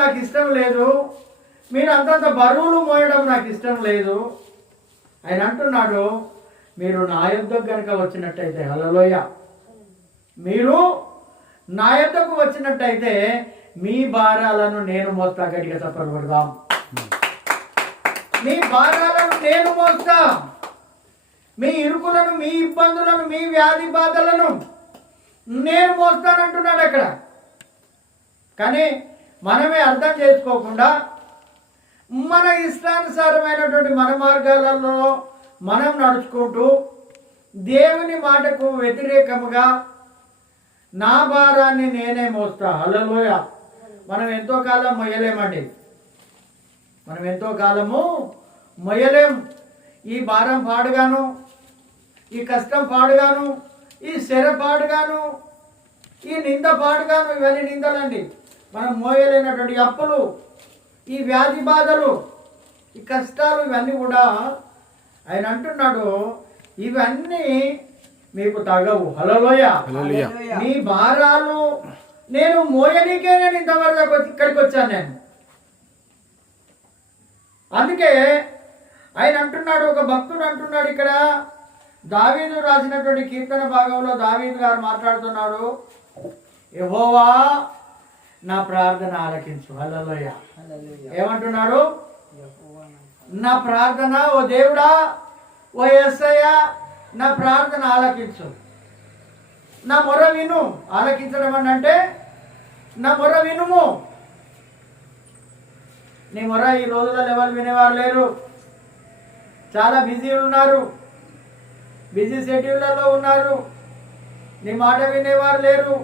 నాకు ఇష్టం లేదు, మీరు అంతంత బరువులు మోయడం నాకు ఇష్టం లేదు. ఆయన అంటున్నాడు, మీరు నా యొద్దకు కనుక వచ్చినట్టయితే, హల్లెలూయా, మీరు నా యొద్దకు వచ్చినట్టయితే మీ భారాలను నేను మోస్తా. గట్టిగా చప్పట్లు కొడదాం. మీ భారాలను నేను మోస్తా, మీ ఇరుకులను, మీ ఇబ్బందులను, మీ వ్యాధి బాధలను నేను మోస్తానంటున్నాడు అక్కడ. కానీ మనమే అర్థం చేసుకోకుండా మన ఇష్టానుసారమైనటువంటి మన మార్గాలలో మనం నడుచుకుంటూ దేవుని మాటకు వ్యతిరేకముగా నా భారాన్ని నేనే మోస్తా. హల్లెలూయా. మనం ఎంతో కాలం మొయ్యలేమండి, మనం ఎంతో కాలము మొయ్యలేం. ఈ భారం పాడుగాను, ఈ కష్టం పాడుగాను, ఈ శర పాడుగాను, ఈ నింద పాడుగాను, ఇవన్నీ నిందలండి. మనం మోయలేనటువంటి అప్పులు, ఈ వ్యాధి బాధలు, ఈ కష్టాలు, ఇవన్నీ కూడా ఆయన అంటున్నాడు, ఇవన్నీ మీకు తగవు. హల్లెలూయా. మీ భారాలు నేను మోయనికే నేను ఇంతవరకు ఇక్కడికి వచ్చాను నేను. అందుకే ఆయన అంటున్నాడు, ఒక భక్తుడు అంటున్నాడు ఇక్కడ, దావీదు రాసినటువంటి కీర్తన భాగంలో దావీదు గారు మాట్లాడుతున్నాడు, యెహోవా నా ప్రార్థన ఆలకించు. హల్లెలూయా. ఏమంటున్నాడు? నా ప్రార్థన, ఓ దేవుడా, ఓ యేసయ్యా, నా ప్రార్థన ఆలకించు, నా మొర విను. ఆలకించడం అంటే నా మొర వినుము. నీ మొర ఈ రోజులలో ఎవరు వినేవారు లేరు. చాలా బిజీ ఉన్నారు, బిజీ షెడ్యూళ్లలో ఉన్నారు. నీ మాట వినేవారు లేరు,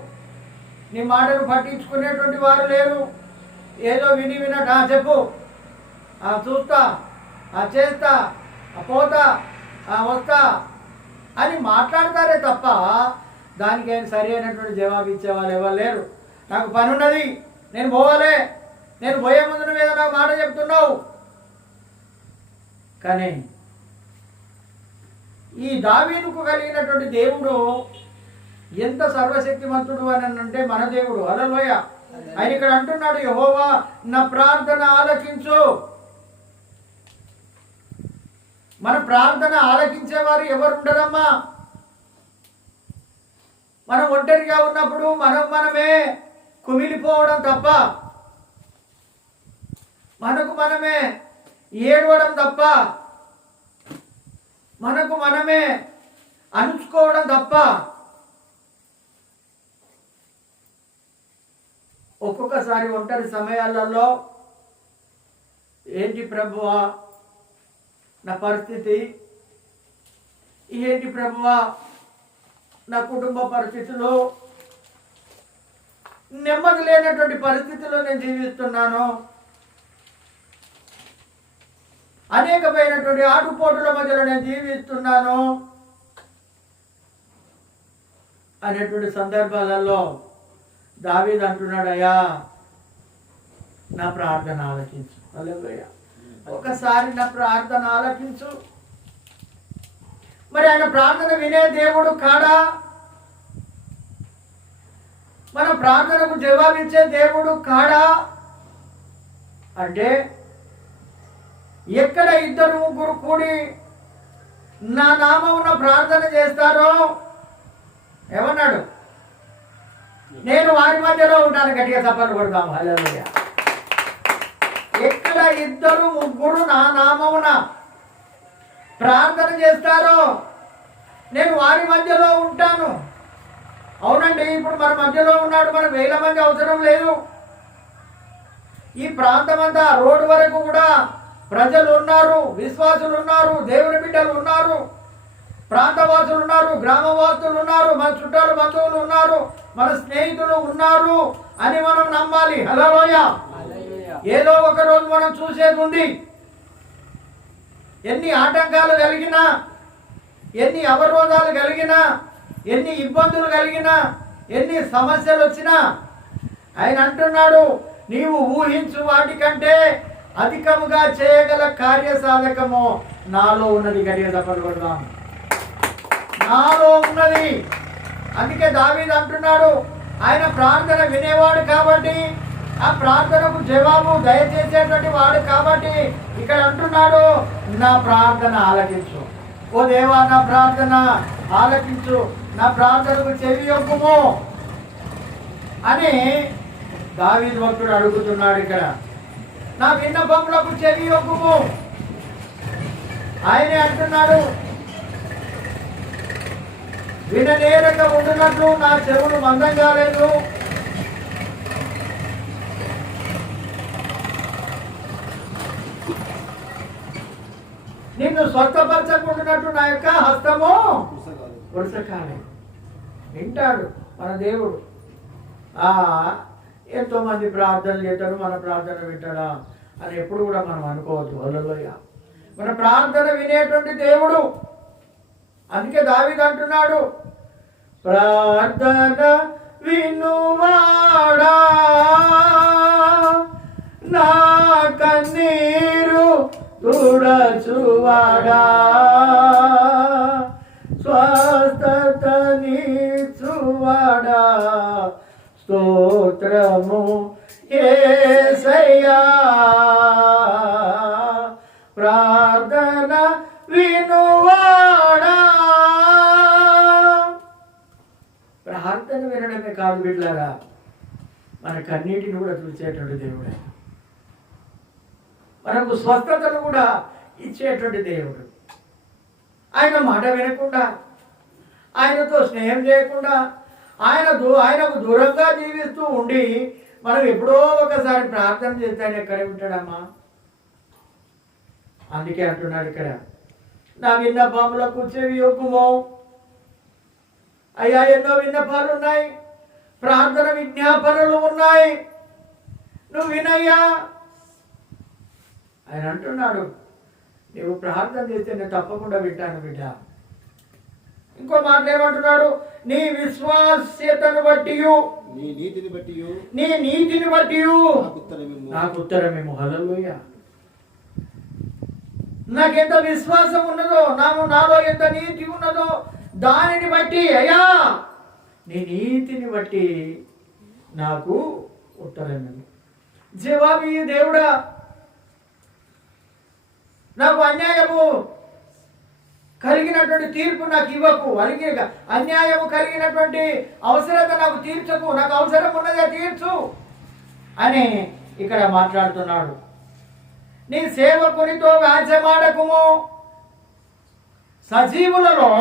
నీ మాటను పట్టించుకునేటువంటి వారు లేరు. ఏదో వినట చెప్పు, చూస్తా, చేస్తా, పోతా, వస్తా అని మాట్లాడతారే తప్ప దానికి ఆయన సరి అయినటువంటి జవాబు ఇచ్చేవాళ్ళు ఎవరు లేరు. నాకు పని ఉన్నది, నేను పోవాలే, నేను పోయే ముందు నువ్వు ఏదో నాకు మాట చెప్తున్నావు. కానీ ఈ దావీదుకు కలిగినటువంటి దేవుడు ఎంత సర్వశక్తిమంతుడు అని అంటే మన దేవుడు. హల్లెలూయా. ఆయన ఇక్కడ అంటున్నాడు, యెహోవా నా ప్రార్థన ఆలకించు. మన ప్రార్థన ఆలకించేవారు ఎవరు ఉండరమ్మా. మనం ఒంటరిగా ఉన్నప్పుడు మనమే కుమిలిపోవడం తప్ప, మనకు మనమే ఏడవడం తప్ప, మనకు మనమే అణుచుకోవడం తప్ప, ఒక్కొక్కసారి ఒంటరి సమయాలలో ఏంటి ప్రభువా నా పరిస్థితి, ఏంటి ప్రభువా నా కుటుంబ పరిస్థితులు, నెమ్మది లేనటువంటి పరిస్థితుల్లో నేను జీవిస్తున్నాను, అనేకమైనటువంటి ఆటుపోటుల మధ్యలో నేను జీవిస్తున్నాను అనేటువంటి సందర్భాలలో దావీదు అంటున్నాడు, అయ్యా నా ప్రార్థన ఆలకించు. హల్లెలూయా. ఒకసారి నా ప్రార్థన ఆలకించు. మరి ఆయన ప్రార్థన వినే దేవుడు కాడా? మన ప్రార్థనకు జవాబిచ్చే దేవుడు కాడా? అంటే ఎక్కడ ఇద్దరు ముగ్గురు కూడి నా నామమున ప్రార్థన చేస్తారో, ఏమన్నాడు? నేను వారి మధ్యలో ఉంటాను. గట్టిగా చప్పట్లు కొడదాం. హల్లెలూయా. ఎక్కడ ఇద్దరు ముగ్గురు నా నామమున ప్రార్థన చేస్తారో నేను వారి మధ్యలో ఉంటాను. అవునండి, ఇప్పుడు మన మధ్యలో ఉన్నాడు, మన వేల మంది అవసరం లేదు. ఈ ప్రాంతం అంతా రోడ్డు వరకు కూడా ప్రజలు ఉన్నారు, విశ్వాసులు ఉన్నారు, దేవుని బిడ్డలు ఉన్నారు, ప్రాంతవాసులు ఉన్నారు, గ్రామవాసులు ఉన్నారు, మన చుట్టాలు బంధువులు ఉన్నారు, మన స్నేహితులు ఉన్నారు అని మనం నమ్మాలి. హల్లెలూయా. ఏదో ఒక రోజు మనం చూసేది ఉంది. ఎన్ని ఆటంకాలు కలిగినా, ఎన్ని అవరోధాలు కలిగినా, ఎన్ని ఇబ్బందులు కలిగినా, ఎన్ని సమస్యలు వచ్చినా ఆయన అంటున్నాడు, నీవు ఊహించు వాటికంటే అధికముగా చేయగల కార్యసాధకము నాలో ఉన్నది. గట్టిగా చప్పట్లు కొడదాం. నాలో ఉన్నది. అందుకే దావీదు అంటున్నాడు, ఆయన ప్రార్థన వినేవాడు కాబట్టి ఆ ప్రార్థనకు జవాబు దయచేసేటువంటి వాడు కాబట్టి ఇక్కడ అంటున్నాడు, నా ప్రార్థన ఆలకించు. ఓ దేవా, నా ప్రార్థన ఆలకించు, నా ప్రార్థనకు చెవి యొక్కుము అని దావీదు భక్తుడు అడుగుతున్నాడు. ఇక్కడ నా విన్నపములకు చెవి యొక్కుము. ఆయనే అంటున్నాడు, విననేరక ఉండునట్లు నా చెవులు మందం కాలేదు, నిన్ను స్వస్థపరచకుండానట్టు నా యొక్క హస్తము వరుసకాలే. వింటాడు మన దేవుడు. ఎంతో మంది ప్రార్థనలు చేస్తారు, మన ప్రార్థన వింటాడా అని ఎప్పుడు కూడా మనం అనుకోవద్దు. హల్లెలూయా. మన ప్రార్థన వినేటువంటి దేవుడు. అందుకే దావీదు అంటున్నాడు, ప్రార్థన వినువాడా, నా కన్నీరు తుడచువాడా, స్వస్థతనిచ్చువాడా, స్తోత్రము యేసయ్యా, ప్రార్థన వినువాడా. ప్రార్థన వినడమే కాదు బిడ్డలారా, మన కన్నీటిని కూడా చూసేటువంటి దేవుడే, మనకు స్వస్థతను కూడా ఇచ్చేటువంటి దేవుడు. ఆయన మాట వినకుండా, ఆయనతో స్నేహం చేయకుండా, ఆయనకు దూరంగా జీవిస్తూ ఉండి మనం ఎప్పుడో ఒకసారి ప్రార్థన చేస్తే ఆయన ఎక్కడ వింటాడమ్మా? అందుకే అంటున్నాడు ఇక్కడ, నా విన్నపములకు చెవి యొక్కుము. అయ్యా, ఎన్నో విన్నపాలు ఉన్నాయి, ప్రార్థన విజ్ఞాపనలు ఉన్నాయి, నువ్వు వినయ్యా. ఆయన అంటున్నాడు, నువ్వు ప్రార్థన చేస్తే నేను తప్పకుండా వింటాను బిడ్డ. ఇంకో మాట ఏమంటున్నాడు, నీ విశ్వాస్యతను బట్టి, నీ నీతిని బట్టి నాకు ఉత్తరమేమో. హల్లెలూయా. నాకెంత విశ్వాసం ఉన్నదో, నాలో ఎంత నీతి ఉన్నదో దానిని బట్టి, అయ్యా నీ నీతిని బట్టి నాకు ఉత్తరమేమో. జవాబు దేవుడా, నాకు అన్యాయము కలిగినటువంటి తీర్పు నాకు ఇవ్వకు, అన్యాయము కలిగినటువంటి అవసరత నాకు తీర్చకు, నాకు అవసరం ఉన్నదే తీర్చు అని ఇక్కడ మాట్లాడుతున్నాడు. నీ సేవకునితో వ్యాజ్యమాడకుము, సజీవులలో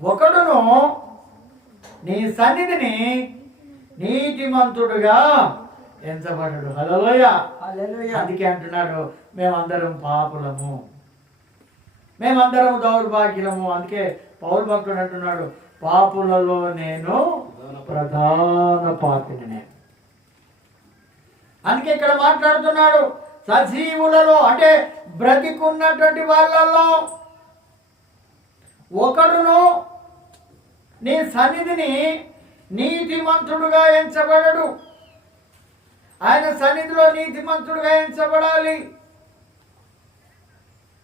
ఒకడును నీ సన్నిధిని నీతిమంతుడుగా ఎంచబడడు. హల్లెలూయా. అందుకే అంటున్నాడు, మేమందరం పాపులము, మేమందరం దౌర్భాగ్యులము. అందుకే పౌలు భక్తుడు అంటున్నాడు, పాపులలో నేను ప్రధాన పాపిని. అందుకే ఇక్కడ మాట్లాడుతున్నాడు, సజీవులలో అంటే బ్రతికున్నటువంటి వాళ్ళలో ఒకడును నీ సన్నిధిని నీతిమంతుడుగా ఎంచబడడు. ఆయన సన్నిధిలో నీతిమంతుడుగా ఎంచబడాలి.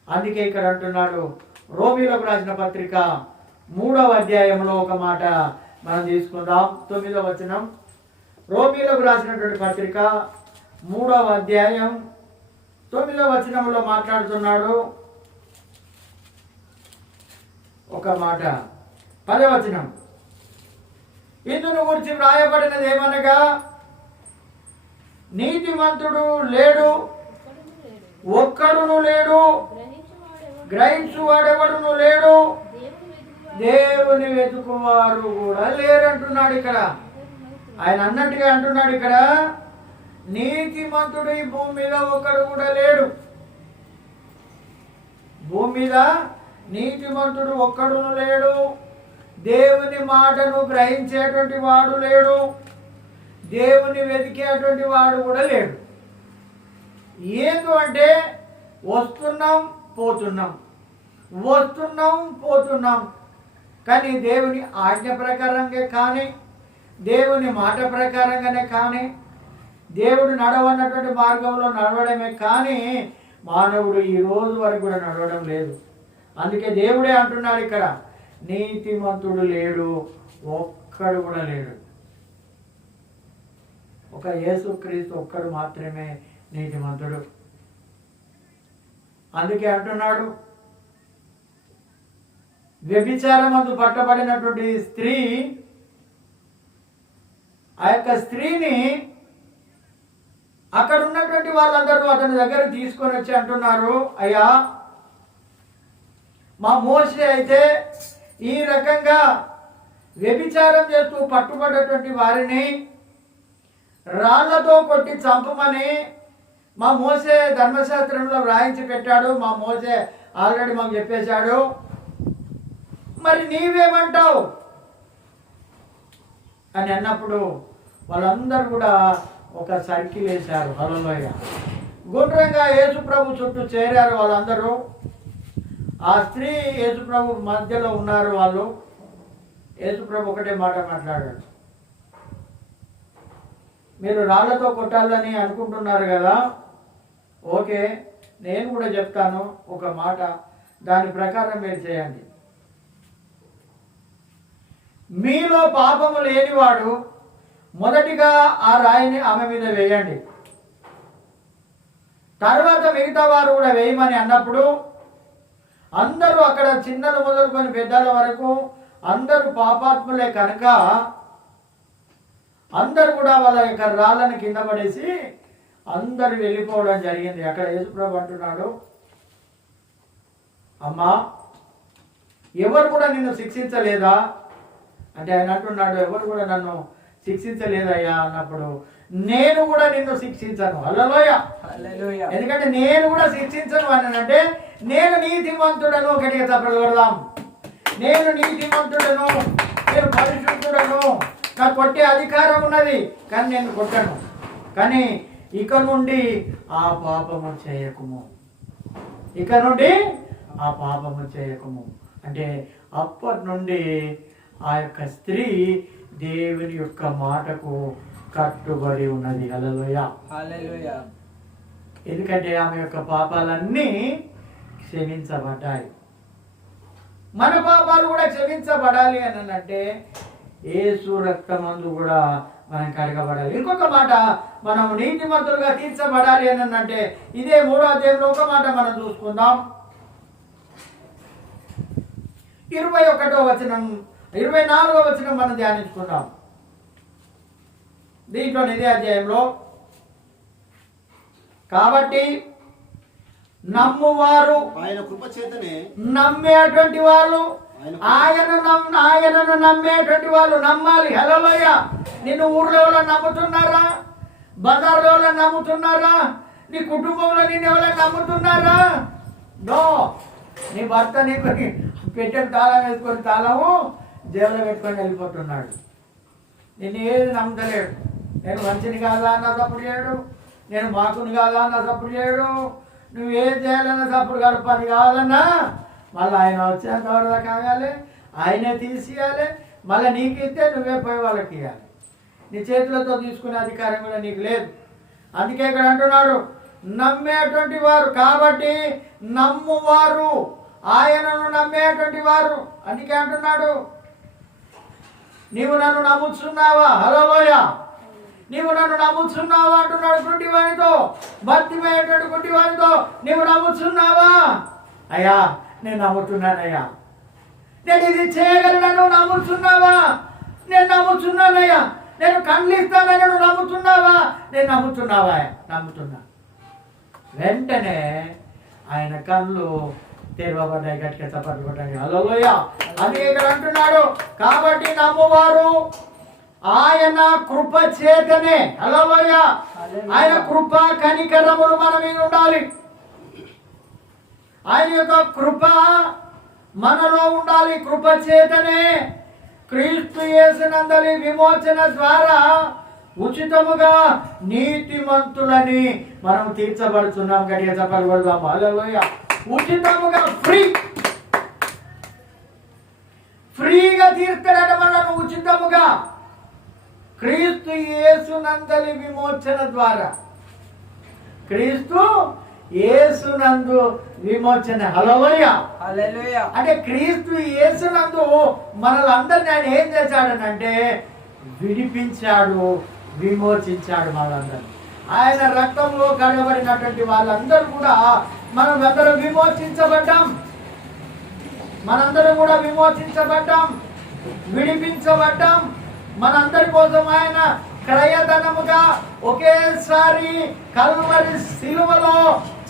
అందుకే ఇక్కడ అంటున్నాడు, రోమీలకు రాసిన పత్రిక 3వ అధ్యాయంలో ఒక మాట మనం తీసుకుందాం. 9వ వచనం. రోమీలకు రాసినటువంటి పత్రిక 3వ అధ్యాయం 9వ వచనంలో మాట్లాడుతున్నాడు ఒక మాట. 10వ వచనం. ఇందును గురించి వ్రాయబడినది ఏమనగా, నీతిమంతుడు లేడు, ఒక్కడును లేడు, గ్రహించువాడెవడును లేడు, దేవుని వెతుకువారు కూడా లేరంటున్నాడు ఇక్కడ. ఆయన అన్నట్టుగా అంటున్నాడు ఇక్కడ, నీతిమంతుడు ఈ భూమి మీద ఒక్కడు కూడా లేడు. భూమి మీద నీతిమంతుడు ఒక్కడును లేడు, దేవుని మాటను గ్రహించేటువంటి వాడు లేడు, దేవుని వెతికేటువంటి వాడు కూడా లేడు. ఏందు అంటే వస్తున్నాం పోతున్నాం, కానీ దేవుని ఆజ్ఞ ప్రకారంగా కానీ, దేవుని మాట ప్రకారంగానే కానీ, దేవుడు నడవన్నటువంటి మార్గంలో నడవడమే కానీ మానవుడు ఈ రోజు వరకు కూడా నడవడం లేదు. అందుకే దేవుడే అంటున్నాడు ఇక్కడ, నీతిమంతుడు లేడు, ఒక్కడు కూడా లేడు. ఒక యేసుక్రీస్తు ఒక్కడు మాత్రమే నీతిమంతుడు. అందుకే అంటున్నాడు, వ్యభిచారమందు పట్టబడినటువంటి స్త్రీ ఆ యొక్క స్త్రీని అక్కడ ఉన్నటువంటి వాళ్ళందరూ అతని దగ్గర తీసుకొని వచ్చి అంటున్నారు, అయ్యా మా మోషే అయితే ఈ రకంగా వ్యభిచారం చేస్తూ పట్టుబడ్డటువంటి వారిని రాళ్లతో కొట్టి చంపమని మా మోసే ధర్మశాస్త్రంలో వ్రాయించి పెట్టాడు, మా మోసే ఆల్రెడీ మాకు చెప్పేశాడు, మరి నీవేమంటావు అని అన్నప్పుడు వాళ్ళందరూ కూడా ఒక సర్కిల్ వేశారు. హల్లెలూయా. గుండ్రంగా యేసుప్రభు చుట్టూ చేరారు వాళ్ళందరూ. ఆ స్త్రీ యేసుప్రభు మధ్యలో ఉన్నారు. వాళ్ళు యేసుప్రభు ఒకటే మాట మాట్లాడాడు, మీరు రాళ్లతో కొట్టాలని అనుకుంటున్నారు కదా, ఓకే నేను కూడా చెప్తాను ఒక మాట, దాని ప్రకారం మీరు చేయండి. మీలో పాపము లేనివాడు మొదటిగా ఆ రాయిని ఆమె మీద వేయండి, తర్వాత మిగతా వారు కూడా వేయమని అన్నప్పుడు అందరూ అక్కడ చిన్నలు మొదలుకొని పెద్దల వరకు అందరూ పాపాత్ములే కనుక అందరూ కూడా వాళ్ళ యొక్క రాళ్ళని కింద పడేసి అందరూ వెళ్ళిపోవడం జరిగింది. అక్కడ యేసుప్రభు అంటున్నాడు, అమ్మా ఎవరు కూడా నిన్ను శిక్షించలేదా అంటే ఆయన అంటున్నాడు, ఎవరు కూడా నన్ను శిక్షించలేదయ్యా అన్నప్పుడు నేను కూడా నిన్ను శిక్షించను. హల్లెలూయా. ఎందుకంటే నేను కూడా శిక్షించను అని అంటే నేను నీతిమంతుడను. ఒకటిగా చప్పట్లు కొడదాం. నేను నీతిమంతుడను, నేను పరిశుద్ధుడను, నాకు కొట్టే అధికారం ఉన్నది కానీ నేను కొట్టను. కానీ ఇక నుండి ఆ పాపము చేయకుము, ఇక నుండి ఆ పాపము చేయకుము అంటే అప్పటి నుండి ఆ యొక్క స్త్రీ దేవుని యొక్క మాటకు కట్టుబడి ఉన్నది. హల్లెలూయా. హల్లెలూయా. ఎందుకంటే ఆమె యొక్క పాపాలన్నీ క్షమించబడ్డాయి. మన పాపాలు కూడా క్షమించబడాలి అని అంటే యేసు రక్తమందు కూడా మనం కడగబడాలి. ఇంకొక మాట, మనం నీతిమంతులుగా తీర్చబడాలి అని అంటే ఇదే 3వ అధ్యాయంలో ఒక మాట మనం చూసుకుందాం. 21వ వచనం 24వ వచనం మనం ధ్యానించుకుందాం. దీంట్లో ఇదే అధ్యాయంలో, కాబట్టి నమ్మువారు ఆయన కృప చేతనే నమ్మేటువంటి వాళ్ళు ఆయనను నమ్మేటువంటి వాళ్ళు నమ్మాలి. హల్లెలూయా. నిన్ను ఊర్లో ఎవరైనా నమ్ముతున్నారా? బజార్లో ఎవరైనా నమ్ముతున్నారా? నీ కుటుంబంలో నిన్ను ఎవరైనా నమ్ముతున్నారా? నో. నీ భర్త నీకు పెట్టిన తాళం వేసుకొని తాళము జేబులో పెట్టుకొని వెళ్ళిపోతున్నాడు. నిన్ను ఏది నమ్మలేడు. నేను మంచిని కాదా అన్న తప్పుడు చేయడు, నేను మాకుని కాదా అన్న తప్పుడు చేయడు, నువ్వు ఏం చేయాలన్నా తప్పుడు గడపని కావాలన్నా మళ్ళీ ఆయన వచ్చేంత వరదా కాగాలి, ఆయనే తీసేయాలి, మళ్ళీ నీకు ఇస్తే నువ్వే పోయి వాళ్ళకి ఇవ్వాలి. నీ చేతులతో తీసుకునే అధికారం కూడా నీకు లేదు. అందుకే ఇక్కడ అంటున్నాడు, నమ్మేటువంటి వారు. కాబట్టి నమ్మువారు, ఆయనను నమ్మేటువంటి వారు. అందుకే అంటున్నాడు, నీవు నన్ను నమ్ముతున్నావా? హల్లెలూయా. నీవు నన్ను నమ్ముతున్నావా అంటున్నాడు గుడ్డివానితో, భర్తీమైనటువంటి గుడ్డివానితో నీవు నమ్ముతున్నావా? అయ్యా నేను నమ్ముతున్నానయ్యా, నేను ఇది చేయగలను నమ్ముతున్నావా? నేను నమ్ముతున్నానయ్యా, నేను కళ్ళిస్తానని నువ్వు నమ్ముతున్నావా? నేను నమ్ముతున్నావా? నమ్ముతున్నా. వెంటనే ఆయన కళ్ళు తెరవబడ్డాయి, గట్టిగా చప్పట్లు కొట్టాయి. హల్లెలూయా. అందుకే ఇక్కడ అంటున్నాడు, కాబట్టి నమ్మువారు ఆయన కృప చేతనే. హల్లెలూయా. ఆయన కృప కనికరములు మన మీద ఉండాలి. ఆయన యొక్క కృప మనలో ఉండాలి. కృప చేతనే క్రీస్తు యేసునందలి విమోచన ద్వారా ఉచితముగా నీతిమంతులని మనం తీర్చబడుతున్నాం. గట్టిగా చప్పట్లు కొడదాం. హల్లెలూయా. ఉచితముగా, ఫ్రీగా తీర్చడట మనను ఉచితముగా క్రీస్తు యేసునందలి విమోచన ద్వారా. క్రీస్తు యేసునందు విమోచన. హల్లెలూయా. హల్లెలూయా. అంటే క్రీస్తు యేసునందు మనలందరినీ ఆయన ఏం చేశాడనంటే విడిపించాడు, విమోచించాడు వాళ్ళందరూ. ఆయన రక్తంలో కడగబడినటువంటి వాళ్ళందరూ కూడా మనందరం విమోచించబడ్డాం. మనందరం కూడా విమోచించబడ్డాం, విడిపించబడ్డాం. మనందరి కోసం ఆయన క్రయధనముగా ఒకేసారి కల్వరి సిలువలో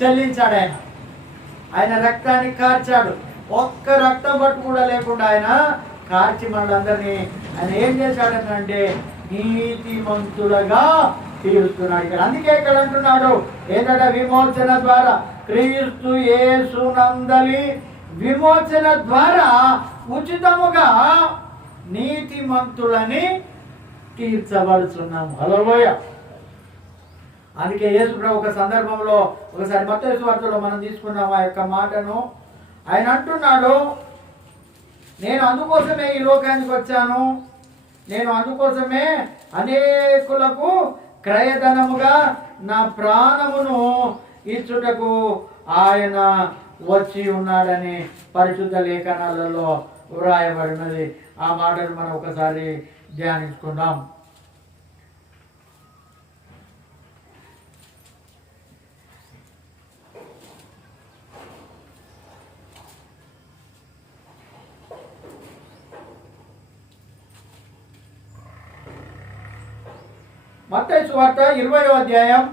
చెల్లించాడు. ఆయన రక్తాన్ని కార్చాడు. ఒక్క రక్తం పట్టు కూడా లేకుండా ఆయన కార్చి మనలందరినీ ఆయన ఏం చేశాడంటే నీతిమంతులుగా తీరుస్తున్నాడు. ఇక్కడ అందుకే ఇక్కడ అంటున్నాడు ఏదట విమోచన ద్వారా క్రీస్తు యేసునందలి విమోచన ద్వారా ఉచితముగా నీతిమంతులని తీర్చబడుతున్నాము. హల్లెలూయా. అందుకే యేసు ప్రభు ఒక సందర్భంలో ఒకసారి మత్తయి సువార్తలో మనం తీసుకున్నాం ఆ యొక్క మాటను. ఆయన అంటున్నాడు, నేను అందుకోసమే ఈ లోకానికి వచ్చాను, నేను అందుకోసమే అనేకులకు క్రయధనముగా నా ప్రాణమును ఇచ్చుటకు ఆయన వచ్చి ఉన్నాడని పరిశుద్ధ లేఖనాలలో వ్రాయబడినది. ఆ మాటను మనం ఒకసారి ధ్యానించుకుందాం. మత్తయి సువార్త 20వ అధ్యాయం.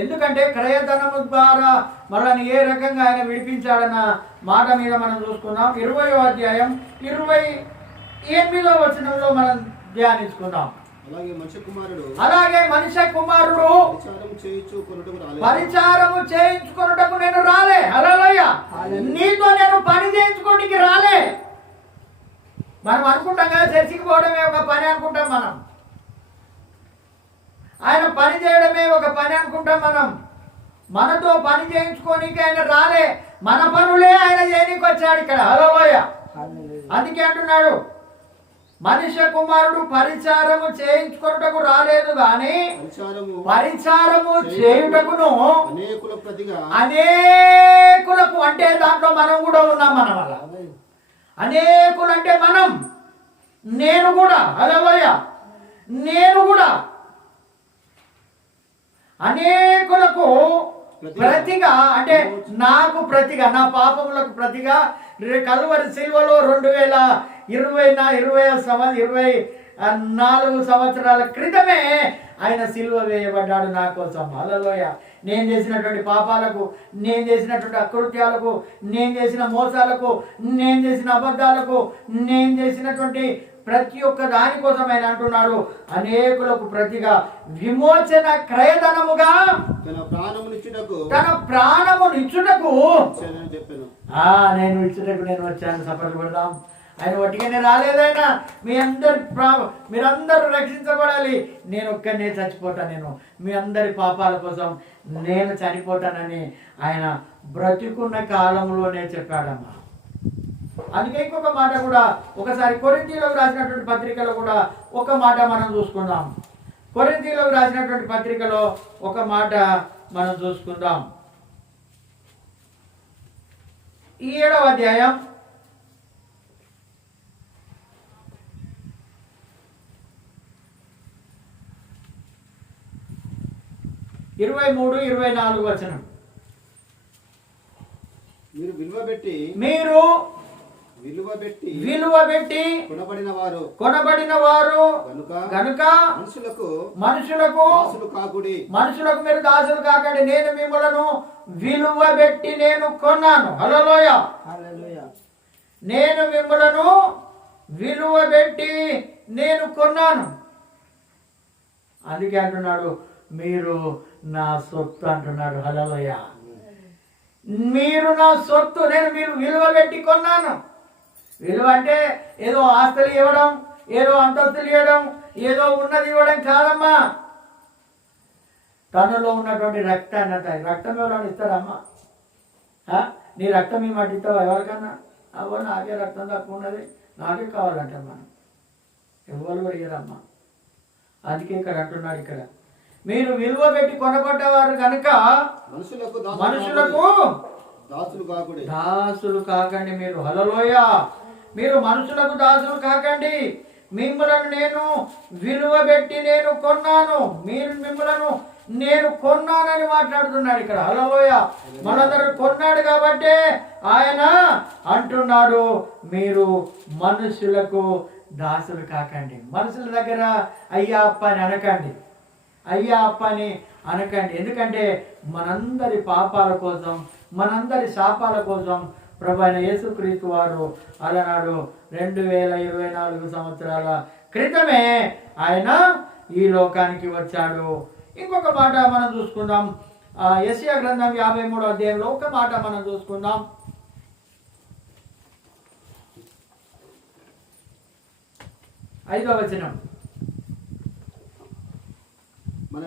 ఎందుకంటే క్రయధనము ద్వారా మనల్ని ఏ రకంగా ఆయన విడిపించాడన్న మాట మీద మనం చూసుకున్నాం. 20వ అధ్యాయం 28వ వచనంలో మనం ధ్యానించుకుందాం. అలాగే మనుష్య కుమారుడు పరిచారము చేయించుకొనుటకు నేను రాలే. హల్లెలూయా. నీతో నేను పని చేయించుకోనికి రాలే. మనం అనుకుంటాం కదా చర్చికి పోవడమే ఒక పని అనుకుంటాం మనం. ఆయన పని చేయడమే ఒక పని అనుకుంటాం మనం. మనతో పని చేయించుకోనికి ఆయన రాలే, మన పనులే ఆయన చేయడానికి వచ్చాడు ఇక్కడ. హల్లెలూయా. అందుకే అంటున్నాడు మనుష్య కుమారుడు పరిచారము చేయించుకొనుటకు రాలేదు గాని పరిచారము చేయుటకును అనేకులకు, అంటే దాంట్లో మనం కూడా ఉన్నాం. మన వల్ల అనేకులు అంటే మనం, నేను కూడా. హల్లెలూయా. నేను కూడా అనేకులకు ప్రతిగా, అంటే నాకు ప్రతిగా, నా పాపములకు ప్రతిగా కల్వరి సిల్వలో 24 సంవత్సరాల క్రితమే ఆయన సిల్వ వేయబడ్డాడు నా కోసం. హల్లెలూయా. నేను చేసినటువంటి పాపాలకు, నేను చేసినటువంటి అకృత్యాలకు, నేను చేసిన మోసాలకు, నేను చేసిన అబద్ధాలకు, నేను చేసినటువంటి ప్రతి ఒక్క దానికోసం ఆయన అంటున్నాడు అనేకులకు ప్రతిగా విమోచన క్రయధనముగా తన ప్రాణమునిచ్చుటకు నేను ఇచ్చుటకు నేను వచ్చాను. సపర్లు పెడదాం. ఆయన ఒట్టిగానే రాలేదైనా మీరందరూ రక్షించబడాలి, నేను ఒక్కనే చచ్చిపోతాను, నేను మీ అందరి పాపాల కోసం నేను చనిపోతానని ఆయన బ్రతికున్న కాలంలోనే చెప్పాడమ్మా. అందుకే ఇంకొక మాట కూడా ఒకసారి కొరింథీయులకు రాసినటువంటి పత్రికలో కూడా ఒక మాట మనం చూసుకుందాం. కొరింథీయులకు రాసినటువంటి పత్రికలో ఒక మాట మనం చూసుకుందాం. 7వ అధ్యాయం 23-24 వచనం. మీరు విలువ పెట్టి కొనబడిన వారు గనుక మనుషులకు మీరు దాసులు కాకండి. నేను మిమ్మలను విలువ పెట్టి నేను కొన్నాను. హల్లెలూయా. నేను మిమ్మలను విలువ పెట్టి నేను కొన్నాను. అందుకే అంటున్నాడు మీరు నా సొత్తు అంటున్నాడు. హల్లెలూయా. మీరు నా సొత్తు, నేను మీరు విలువ పెట్టి కొన్నాను. విలువ అంటే ఏదో ఆస్తులు ఇవ్వడం, ఏదో అంతస్తులు ఇవ్వడం, ఏదో ఉన్నది ఇవ్వడం కాదమ్మా. తనలో ఉన్నటువంటి రక్తాన్ని అంత. రక్తం ఎవరైనా ఇస్తారమ్మా? నీ రక్తం ఏమి అడ్డిస్తావు ఎవరికన్నా? అవ్వ నాకే రక్తం తక్కువ ఉన్నది, నాకే కావాలంట మనం. ఎవరు కూడా ఇయ్యరమ్మా. అందుకే ఇక్కడ అంటున్నాడు, ఇక్కడ మీరు విలువ పెట్టి కొనబడ్డవారు కనుక మనుషులకు దాసులు కాకండి మీరు. హల్లెలూయా. మీరు మనుషులకు దాసులు కాకండి, మిమ్మలను నేను విలువ పెట్టి నేను కొన్నాను, మిమ్మలను నేను కొన్నానని మాట్లాడుతున్నాడు ఇక్కడ. హల్లెలూయా. మనందరూ కొన్నాడు కాబట్టి ఆయన అంటున్నాడు, మీరు మనుషులకు దాసులు కాకండి. మనుషుల దగ్గర అయ్యా అప్ప అని అనకండి, అయ్యా అప్ప అని అనకండి. ఎందుకంటే మనందరి పాపాల కోసం, మనందరి శాపాల కోసం ప్రభు అయిన యేసుక్రీస్తు వారు అలనాడు 2024 సంవత్సరాల క్రితమే ఆయన ఈ లోకానికి వచ్చాడు. ఇంకొక మాట మనం చూసుకుందాం. యెషయా గ్రంథం 53వ అధ్యాయంలో ఒక మాట మనం చూసుకుందాం. ఐదవ వచనం. మన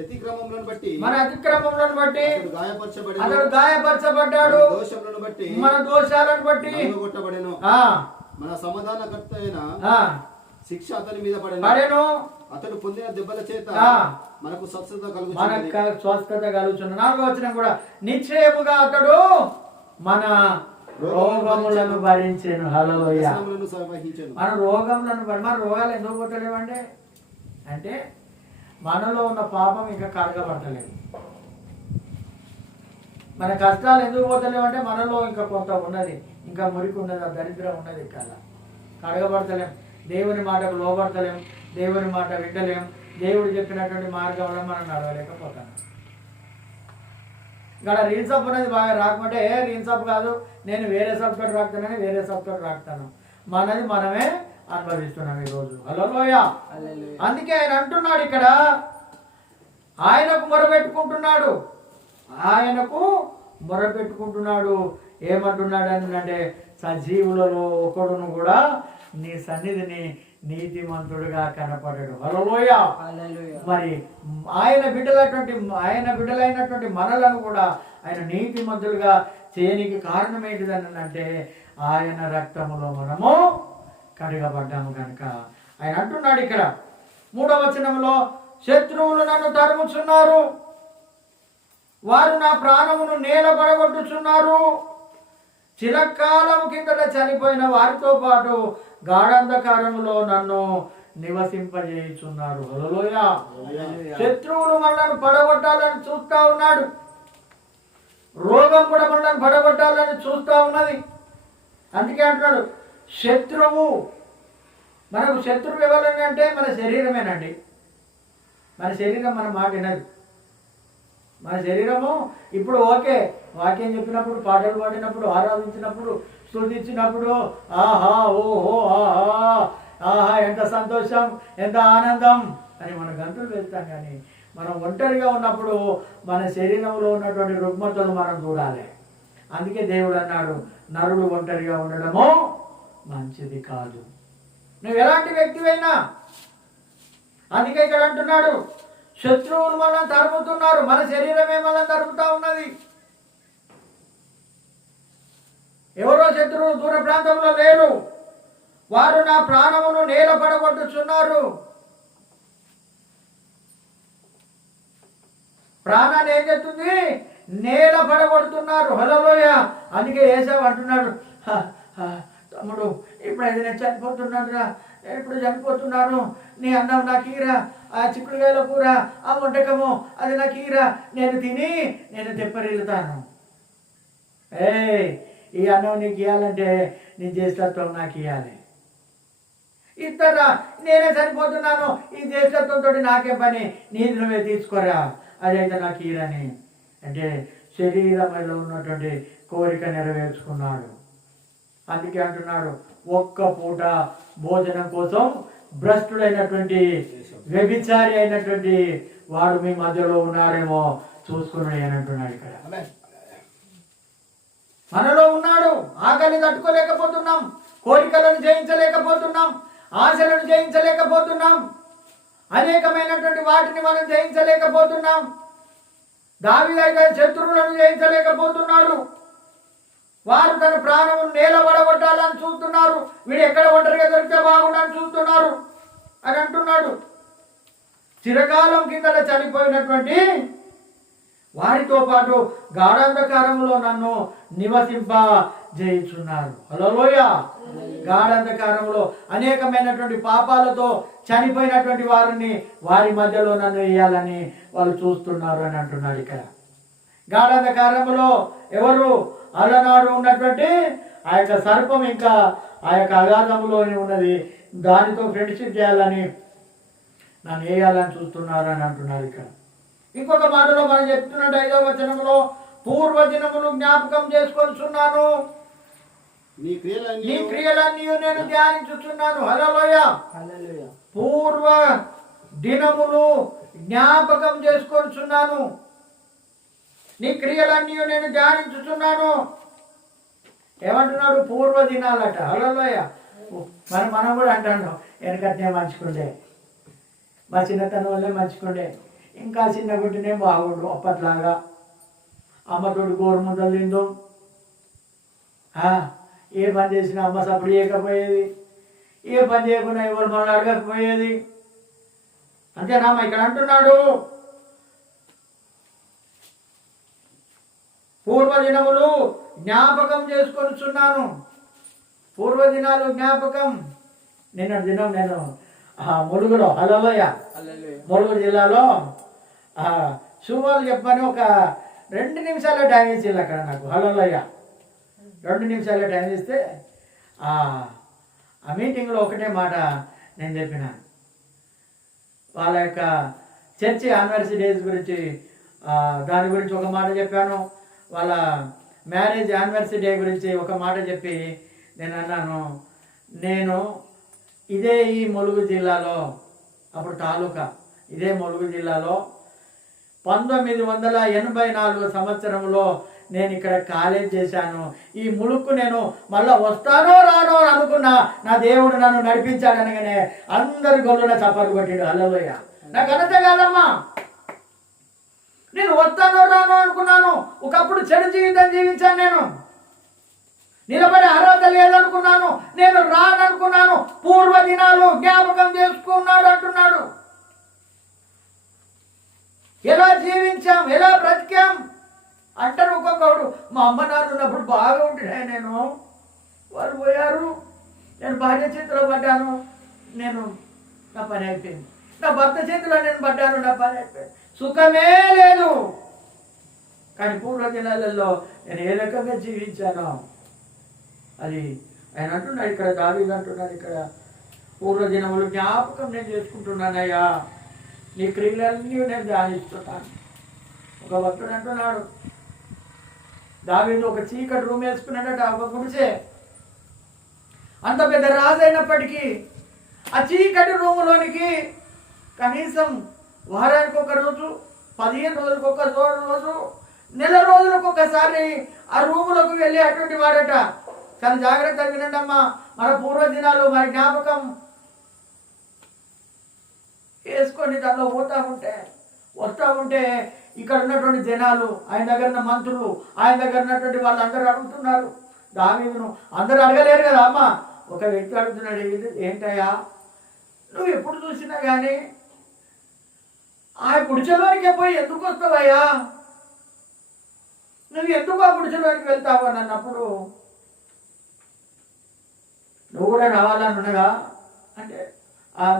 అతిక్రమములను బట్టి అతడు గాయపరచబడ్డాడు, మన దోషాలను బట్టి కొట్టబడెను. మన సమాధానకర్త అయిన శిక్ష అతని మీద పడెను, అతడు పొందిన దెబ్బల చేత మనకు స్వస్థత కలుగుచున్నది. 4వ వచనం కూడా, నిశ్చయముగా అతడు మన రోగములను భరించెను. హల్లెలూయా. మన రోగములను, మన రోగాలు ఎందుకు పోతలేవంటే అంటే మనలో ఉన్న పాపం ఇంకా కడగబడతలేదు. మన కష్టాలు ఎందుకు పోతలేమంటే మనలో ఇంకా కొంత ఉన్నది, ఇంకా మురికి ఉన్నది, ఆ దరిద్రం ఉన్నది, కదా కడగబడతలేం. దేవుని మాటకు లోబడతలేం, దేవుని మాట వింటలేం, దేవుడు చెప్పినటువంటి మార్గంలో మనం నడవలేకపోతాం. ఇక్కడ రీల్ సబ్ అనేది బాగా రాకుంటే రీల్ సబ్ కాదు, నేను వేరే సబ్ తోటి రాకుతానని వేరే సబ్ తోటి రాకుతాను. మనది మనమే అనుభవిస్తున్నాం ఈరోజు. హల్లెలూయా. అందుకే ఆయన అంటున్నాడు ఇక్కడ, ఆయనకు మొరపెట్టుకుంటున్నాడు, ఆయనకు మొరపెట్టుకుంటున్నాడు. ఏమంటున్నాడు అంటే, సజీవులలో ఒకడును కూడా నీ సన్నిధిని నీతిమంతుడుగా కనపడడు. హల్లెలూయా. మరి ఆయన బిడ్డలైనటువంటి మనలను కూడా ఆయన నీతిమంతులుగా చేయనికి కారణం ఏంటిదని అంటే, ఆయన రక్తములో మనము కడగబడ్డాము కనుక. ఆయన అంటున్నాడు ఇక్కడ 3వ వచనంలో, శత్రువులు నన్ను తరుముచున్నారు, వారు నా ప్రాణమును నేలబడగొట్టుచున్నారు, చిరకాలం కిందట చనిపోయిన వారితో పాటు గాఢాంధకారములో నన్ను నివసింపజేయుచున్నారు. హల్లెలూయా. శత్రువులు మనల్ని పడగొట్టాలని చూస్తా ఉన్నాడు, రోగం కూడా మనల్ని పడగొట్టాలని చూస్తా ఉన్నది. అందుకే అంటున్నాడు, శత్రువు. మనకు శత్రువు ఎవరని అంటే మన శరీరమేనండి. మన శరీరం మన మాట వినదు. మన శరీరము ఇప్పుడు ఓకే, వాక్యం చెప్పినప్పుడు, పాటలు పాడినప్పుడు, ఆరాధించినప్పుడు, స్తుతించినప్పుడు ఆహా ఓహో ఆహా ఆహా ఎంత సంతోషం, ఎంత ఆనందం అని మన గంతులు వెళ్తాం. కానీ మనం ఒంటరిగా ఉన్నప్పుడు మన శరీరంలో ఉన్నటువంటి రుగ్మతలు మనం చూడాలి. అందుకే దేవుడు అన్నాడు, నరుడు ఒంటరిగా ఉండడము మంచిది కాదు, నువ్వు ఎలాంటి వ్యక్తివైనా. అందుకే ఇక్కడ అంటున్నాడు, శత్రువులు మనల్ని తరుముతున్నారు, మన శరీరమే మనల్ని తరుముతా ఉన్నది. ఎవరో శత్రువులు దూర ప్రాంతంలో లేరు, వారు నా ప్రాణమును నేల పడగొట్టుచున్నారు. ప్రాణాన్ని ఏం చేస్తుంది? నేల పడగొడుతున్నారు. హల్లెలూయా. అందుకే యేసయ్య అంటున్నాడు, తమ్ముడు ఇప్పుడైతే నేను చనిపోతున్నానురా, ఇప్పుడు చనిపోతున్నాను, నీ అన్నం నాకు ఈరా, ఆ చిక్కుడుగాయల కూర, ఆ వంటకము అది నాకు ఈరా, నేను తిని నేను తెప్పరిల్లుతాను. ఈ అన్నం నీకు ఇవ్వాలంటే నీ జ్యేష్ఠత్వం నాకు ఇవ్వాలి. ఇస్తారా, నేనే చనిపోతున్నాను, ఈ జ్యేష్ఠత్వంతో నాకే పని, నీది నువ్వే తీసుకోరా, అదైతే నాకు ఈరని అంటే శరీరంలో ఉన్నటువంటి కోరిక నెరవేర్చుకున్నాడు. అందుకే అంటున్నాడు, ఒక్క పూట భోజనం కోసం భ్రష్టుడైనటువంటి వ్యభిచారి అయినటువంటి వాడు మీ మధ్యలో ఉన్నారేమో చూసుకున్నాడు అని అంటున్నాడు ఇక్కడ. మనలో ఉన్నాడు. ఆకలి తట్టుకోలేకపోతున్నాం, కోరికలను జయించలేకపోతున్నాం, ఆశలను జయించలేకపోతున్నాం, అనేకమైనటువంటి వాటిని మనం జయించలేకపోతున్నాం. దావీదు శత్రువులను జయించలేకపోతున్నాడు. వారు తన ప్రాణమును నేలబడగొట్టాలని చూస్తున్నారు. వీడు ఎక్కడ ఒంటరిగా దొరికితే బాగుండని చూస్తున్నారు అని అంటున్నాడు. చిరకాలం కిందట చనిపోయినటువంటి వారితో పాటు గాఢాంధకారంలో నన్ను నివసింపజేయుచున్నారు. హల్లెలూయా. గాఢంధకారంలో అనేకమైనటువంటి పాపాలతో చనిపోయినటువంటి వారిని వారి మధ్యలో నన్ను వేయాలని వాళ్ళు చూస్తున్నారు అని అంటున్నాడు ఇక్కడ. గాఢంధకారంలో ఎవరు? అలనాడు ఉన్నటువంటి ఆ యొక్క సర్పం ఇంకా ఆ యొక్క అగాధంలోనే ఉన్నది, దానితో ఫ్రెండ్షిప్ చేయాలని నన్ను వేయాలని చూస్తున్నారు అని అంటున్నారు ఇక్కడ. ఇంకొక మాటలో మనం చెప్తున్నట్టు 5వ వచనంలో పూర్వదినములు జ్ఞాపకం చేసుకొనిచున్నాను, నీ క్రియలన్నీ నేను ధ్యానించుచున్నాను. హల్లెలూయా. పూర్వ దినములు జ్ఞాపకం చేసుకొనిచున్నాను, నీ క్రియలన్నీ నేను ధ్యానించుచున్నాను. ఏమంటున్నాడు? పూర్వ దినాలట. హల్లెలూయా. మనం కూడా అంటాను, వెనకట్నే మంచుకుండే, మా చిన్నతనం వల్లే మంచుకుండే, ఇంకా చిన్న గుడ్డినే బాగుండు, అప్పట్లాగా అమ్మతోడు గోరుముద్దలు తిందో, ఏ పని చేసినా అమ్మ సప్పుడు చేయకపోయేది, ఏ పని చేయకుండా ఎవరు మనల్ని అడగకపోయేది. అంతేనామా? ఇక్కడ అంటున్నాడు పూర్వదినములు జ్ఞాపకం చేసుకొనిచున్నాను. పూర్వదినాలు జ్ఞాపకం. నిన్న దినం నేను ములుగులో, హల్లెలూయా, ములుగు జిల్లాలో శుభాలు చెప్పని ఒక 2 నిమిషాల టైం ఇచ్చింది అక్కడ నాకు. హల్లెలూయా. 2 నిమిషాల టైం ఇస్తే ఆ మీటింగ్లో ఒకటే మాట నేను చెప్పిన. వాళ్ళ యొక్క చర్చి యానివర్సరీ డేస్ గురించి, దాని గురించి ఒక మాట చెప్పాను. వాళ్ళ మ్యారేజ్ యానివర్సరీ డే గురించి ఒక మాట చెప్పి నేను అన్నాను, నేను ఈ ములుగు జిల్లాలో, అప్పుడు తాలూకా ఇదే ములుగు జిల్లాలో 1984 సంవత్సరంలో నేను ఇక్కడ కాలేజ్ చేశాను. ఈ ములుక్కు నేను మళ్ళీ వస్తానో రానో అనుకున్నా, నా దేవుడు నన్ను నడిపించాడనగానే అందరి గొల్లున చప్పట్లు కొట్టాడు. హల్లెలూయా. నాకు అనతే కాదమ్మా, నేను వస్తానో రానో అనుకున్నాను. ఒకప్పుడు చెడు జీవితం జీవించాను, నేను నిలబడే అర్హత లేదనుకున్నాను, నేను రాననుకున్నాను. పూర్వదినాలు జ్ఞాపకం చేసుకున్నాడు అంటున్నాడు. ఎలా జీవించాం, ఎలా బ్రతికాం అంటారు ఒక్కొక్కడు. మా అమ్మ నాన్న ఉన్నప్పుడు బాగా ఉంటున్నాయి, నేను వాళ్ళు పోయారు, నేను భార్య చేతిలో పడ్డాను, నా పని అయిపోయింది. నా భర్త చేతిలో నేను పడ్డాను, నా పని అయిపోయింది. సుఖమే లేదు. కానీ పూర్వదినాలలో నేను ఏ రకంగా జీవించానో అది ఆయన అంటున్నాడు ఇక్కడ. దావీదు అంటున్నాడు ఇక్కడ, పూర్వదినములు జ్ఞాపకం నేను చేసుకుంటున్నానయ్యా, నీ క్రియలన్నీ నేను ధ్యానిస్తున్నాను. ఒక భక్తుడు అంటున్నాడు, దావీదు ఒక చీకటి రూమ్ వేసుకున్నాడట, ఒక గుడిసె. అంత పెద్ద రాజు అయినప్పటికీ ఆ చీకటి రూములోనికి కనీసం వారానికి ఒక రోజు, 15 రోజులకు ఒక రోజు, నెల రోజులకు ఒకసారి ఆ రూములకు వెళ్ళి అటువంటి వాడట. కానీ జాగ్రత్తగా వినండి అమ్మా, మన పూర్వదినాలు మరి జ్ఞాపకం వేసుకొని దానిలో వస్తూ ఉంటే ఇక్కడ ఉన్నటువంటి జనాలు, ఆయన దగ్గర ఉన్న మంత్రులు, ఆయన దగ్గర ఉన్నటువంటి వాళ్ళు అందరూ అడుగుతున్నారు దావీదును. అందరూ అడగలేరు కదా అమ్మ. ఒక వ్యక్తి అడుగుతున్నాడు, ఏంటయ్యా నువ్వు ఎప్పుడు చూసినా కానీ ఆ గుడిసెలోనికి పోయి ఎందుకు వస్తావయ్యా, నువ్వు ఎందుకు ఆ గుడిసెలోనికి వెళ్తావు అని అన్నప్పుడు, నువ్వు కూడా రావాలని ఉన్నదా అంటే,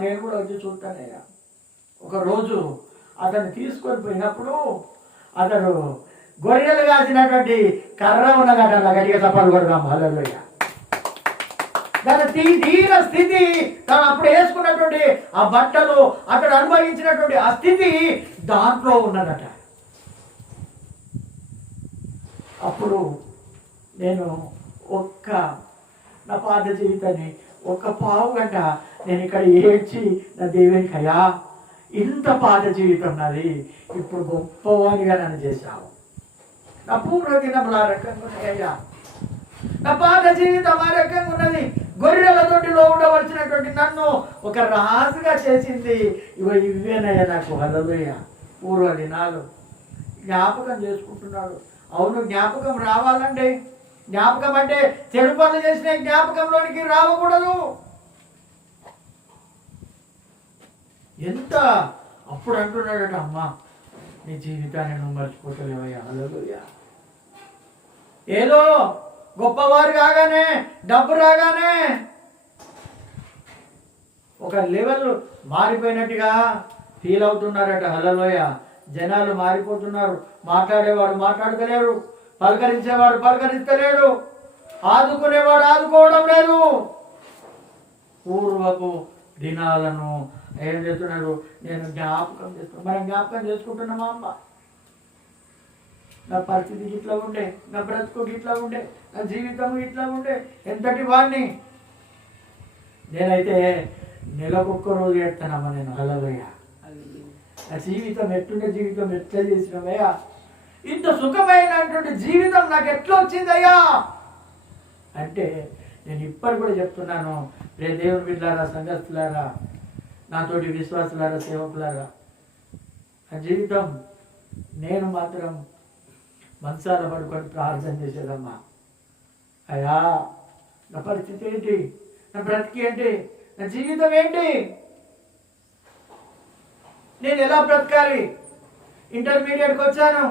నేను కూడా వచ్చి చూస్తానయ్యా. ఒకరోజు అతను తీసుకొని పోయినప్పుడు అతను గొర్రెలు కాసినటువంటి కర్ర ఉన్నదట. గట్టిగా చప్పట్లు కొడదాం. హల్లెలూయా. తన దీన స్థితి, తను అప్పుడు వేసుకున్నటువంటి ఆ బట్టలు, అతడు అనుభవించినటువంటి ఆ స్థితి దాంట్లో ఉన్నదట. అప్పుడు నేను నా పాత జీవితాన్ని 1 పావు గంట నేను ఇక్కడ ఏడ్చి, నా దేవునికి అయ్యా ఇంత పాత జీవితం నాది, ఇప్పుడు గొప్పవాడిగా నన్ను చేశావు. నా పూర్వదినములు ఆ రకంగా ఉన్నాయ్యా, నా పాత జీవితం ఆ రకంగా ఉన్నది. గొర్రెల దొడ్డిలో ఉండవలసినటువంటి నన్ను ఒక రాజుగా చేసింది. ఇవేనయ్యా నాకు. హల్లెలూయా. పూర్వదినాలు జ్ఞాపకం చేసుకుంటున్నాడు. అవును, జ్ఞాపకం రావాలండి. జ్ఞాపకం అంటే చెడు పనులు చేసిన జ్ఞాపకంలోనికి రావకూడదు. ఎంత అప్పుడు అంటున్నాడట, అమ్మా నీ జీవితాన్ని నువ్వు మర్చిపోతలేవయ్యా. హల్లెలూయా. ఏదో గొప్పవారు కాగానే, డబ్బు రాగానే ఒక లెవెల్ మారిపోయినట్టుగా ఫీల్ అవుతున్నారట. హల్లెలూయా. జనాలు మారిపోతున్నారు. మాట్లాడేవాడు మాట్లాడతలేడు, పలకరించేవాడు పలకరించలేడు, ఆదుకునేవాడు ఆదుకోవడం లేదు. పూర్వపు దినాలను ఏం చేస్తున్నాడు? నేను జ్ఞాపకం చేసుకున్నాను. మనం జ్ఞాపకం చేసుకుంటున్నామా అమ్మ? నా పరిస్థితి ఇట్లా ఉండే, నా బ్రతుకు ఇట్లా ఉండే, నా జీవితం ఇట్లా ఉండే, ఎంతటి వాడిని. నేనైతే నెలకొక్క రోజు ఎడతానమ్మా నేను. హల్లెలూయా. నా జీవితం ఎట్టుండే, జీవితం ఎట్లా చేసినవయ్యా? ఇంత సుఖమైనటువంటి జీవితం నాకు ఎట్లా వచ్చిందయ్యా అంటే నేను ఇప్పటి కూడా చెప్తున్నాను. రే దేవుని బిడ్డలారా, సంఘస్థులారా, నాతోటి విశ్వాసులారా, సేవకులారా, నా జీవితం నేను మాత్రం మనసాల పడుకొని ప్రార్థన చేసేదమ్మా. అయ్యా నా పరిస్థితి ఏంటి? నా బ్రతికి ఏంటి? నా జీవితం ఏంటి? నేను ఎలా బ్రతకాలి? ఇంటర్మీడియట్కి వచ్చాను,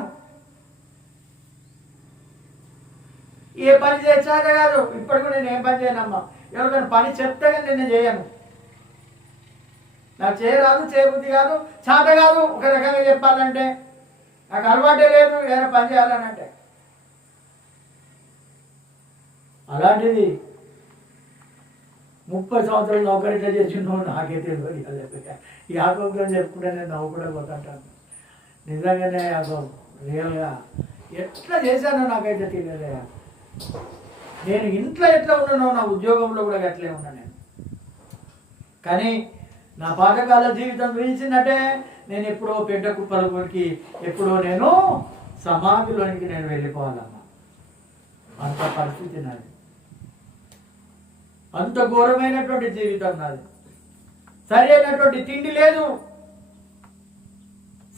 ఏ పని చేసాక కాదు. ఇప్పటి కూడా నేను ఏం పని చేయనమ్మా. ఎవరికైనా పని చెప్తే కానీ నేను చేయను. నాకు చేయరాదు, చేయబుద్ధి కాదు, చాట కాదు. ఒక రకంగా చెప్పాలంటే నాకు అలవాటే లేదు ఏదైనా పని చేయాలని అంటే. అలాంటిది 30 సంవత్సరాలు నౌకరిగా చేసి నువ్వు నాకే తెలియదు. యాకోబు చెప్పుకుంటే నేను నవ్వు కూడా పోతుంటాను. నిజంగానే యాకోబు రియల్గా ఎట్లా చేశానో నాకైతే తెలియదు. నేను ఇంట్లో ఎట్లా ఉన్నానో నా ఉద్యోగంలో కూడా అట్లే ఉన్నా నేను. కానీ నా పాతకాల జీవితం వీల్చిందంటే నేను ఎప్పుడో పెంట కుప్పలకి, ఎప్పుడో నేను సమాధిలోనికి నేను వెళ్ళిపోవాలమ్మా. అంత పరిస్థితి నాది, అంత ఘోరమైనటువంటి జీవితం నాది. సరి అయినటువంటి తిండి లేదు,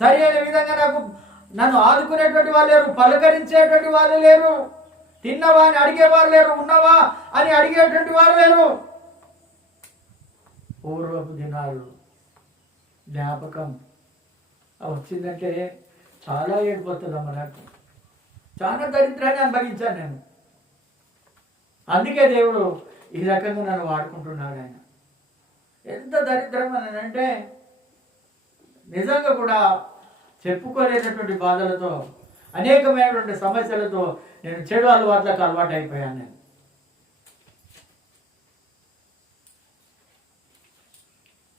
సరి అయిన విధంగా నన్ను ఆదుకునేటువంటి వాళ్ళు లేరు, పలకరించేటువంటి వాళ్ళు లేరు, తిన్నవా అని అడిగేవారు లేరు, ఉన్నవా అని అడిగేటువంటి వారు లేరు. పూర్వపు దినాలు జ్ఞాపకం వచ్చిందంటే చాలా ఏడిపోతుందమ్మా. నాకు చాలా దరిద్రాన్ని అనుభవించాను నేను. అందుకే దేవుడు ఈ రకంగా నన్ను వాడుకుంటున్నాడు. ఆయన ఎంత దరిద్రం అని అంటే నిజంగా కూడా చెప్పుకోలేనటువంటి బాధలతో, అనేకమైనటువంటి సమస్యలతో నేను చెడు అలవాట్లకు అలవాటు అయిపోయాను. నేను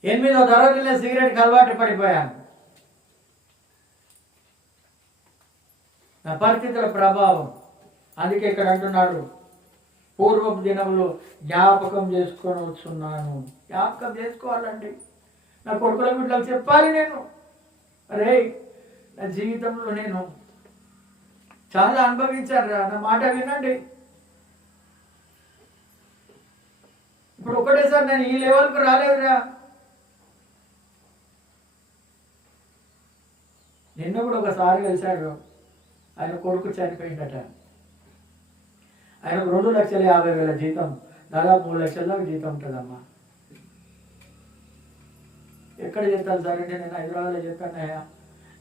ఎనిమిదో తరగతిలో సిగరెట్కి అలవాటు పడిపోయాను. నా పరిస్థితుల ప్రభావం. అందుకే ఇక్కడ అంటున్నాడు, పూర్వపు దినములు జ్ఞాపకం చేసుకొని వచ్చున్నాను. జ్ఞాపకం చేసుకోవాలండి. నా కొడుకుల బిడ్డలకు చెప్పాలి నేను, అరే నా జీవితంలో నేను చాలా అనుభవించాను రా, నా మాట వినండి. ఇప్పుడు ఒకటేసారి నేను ఈ లెవెల్కి రాలేదురా. నిన్న కూడా ఒకసారి కలిశాడు. ఆయన కొడుకు చనిపోయిందట. ఆయనకు 2,50,000 జీతం, దాదాపు 3 లక్షల దాకా జీతం ఉంటుందమ్మా. ఎక్కడ చెప్తాను సార్ అంటే నేను హైదరాబాద్లో చెప్తానయ్యా,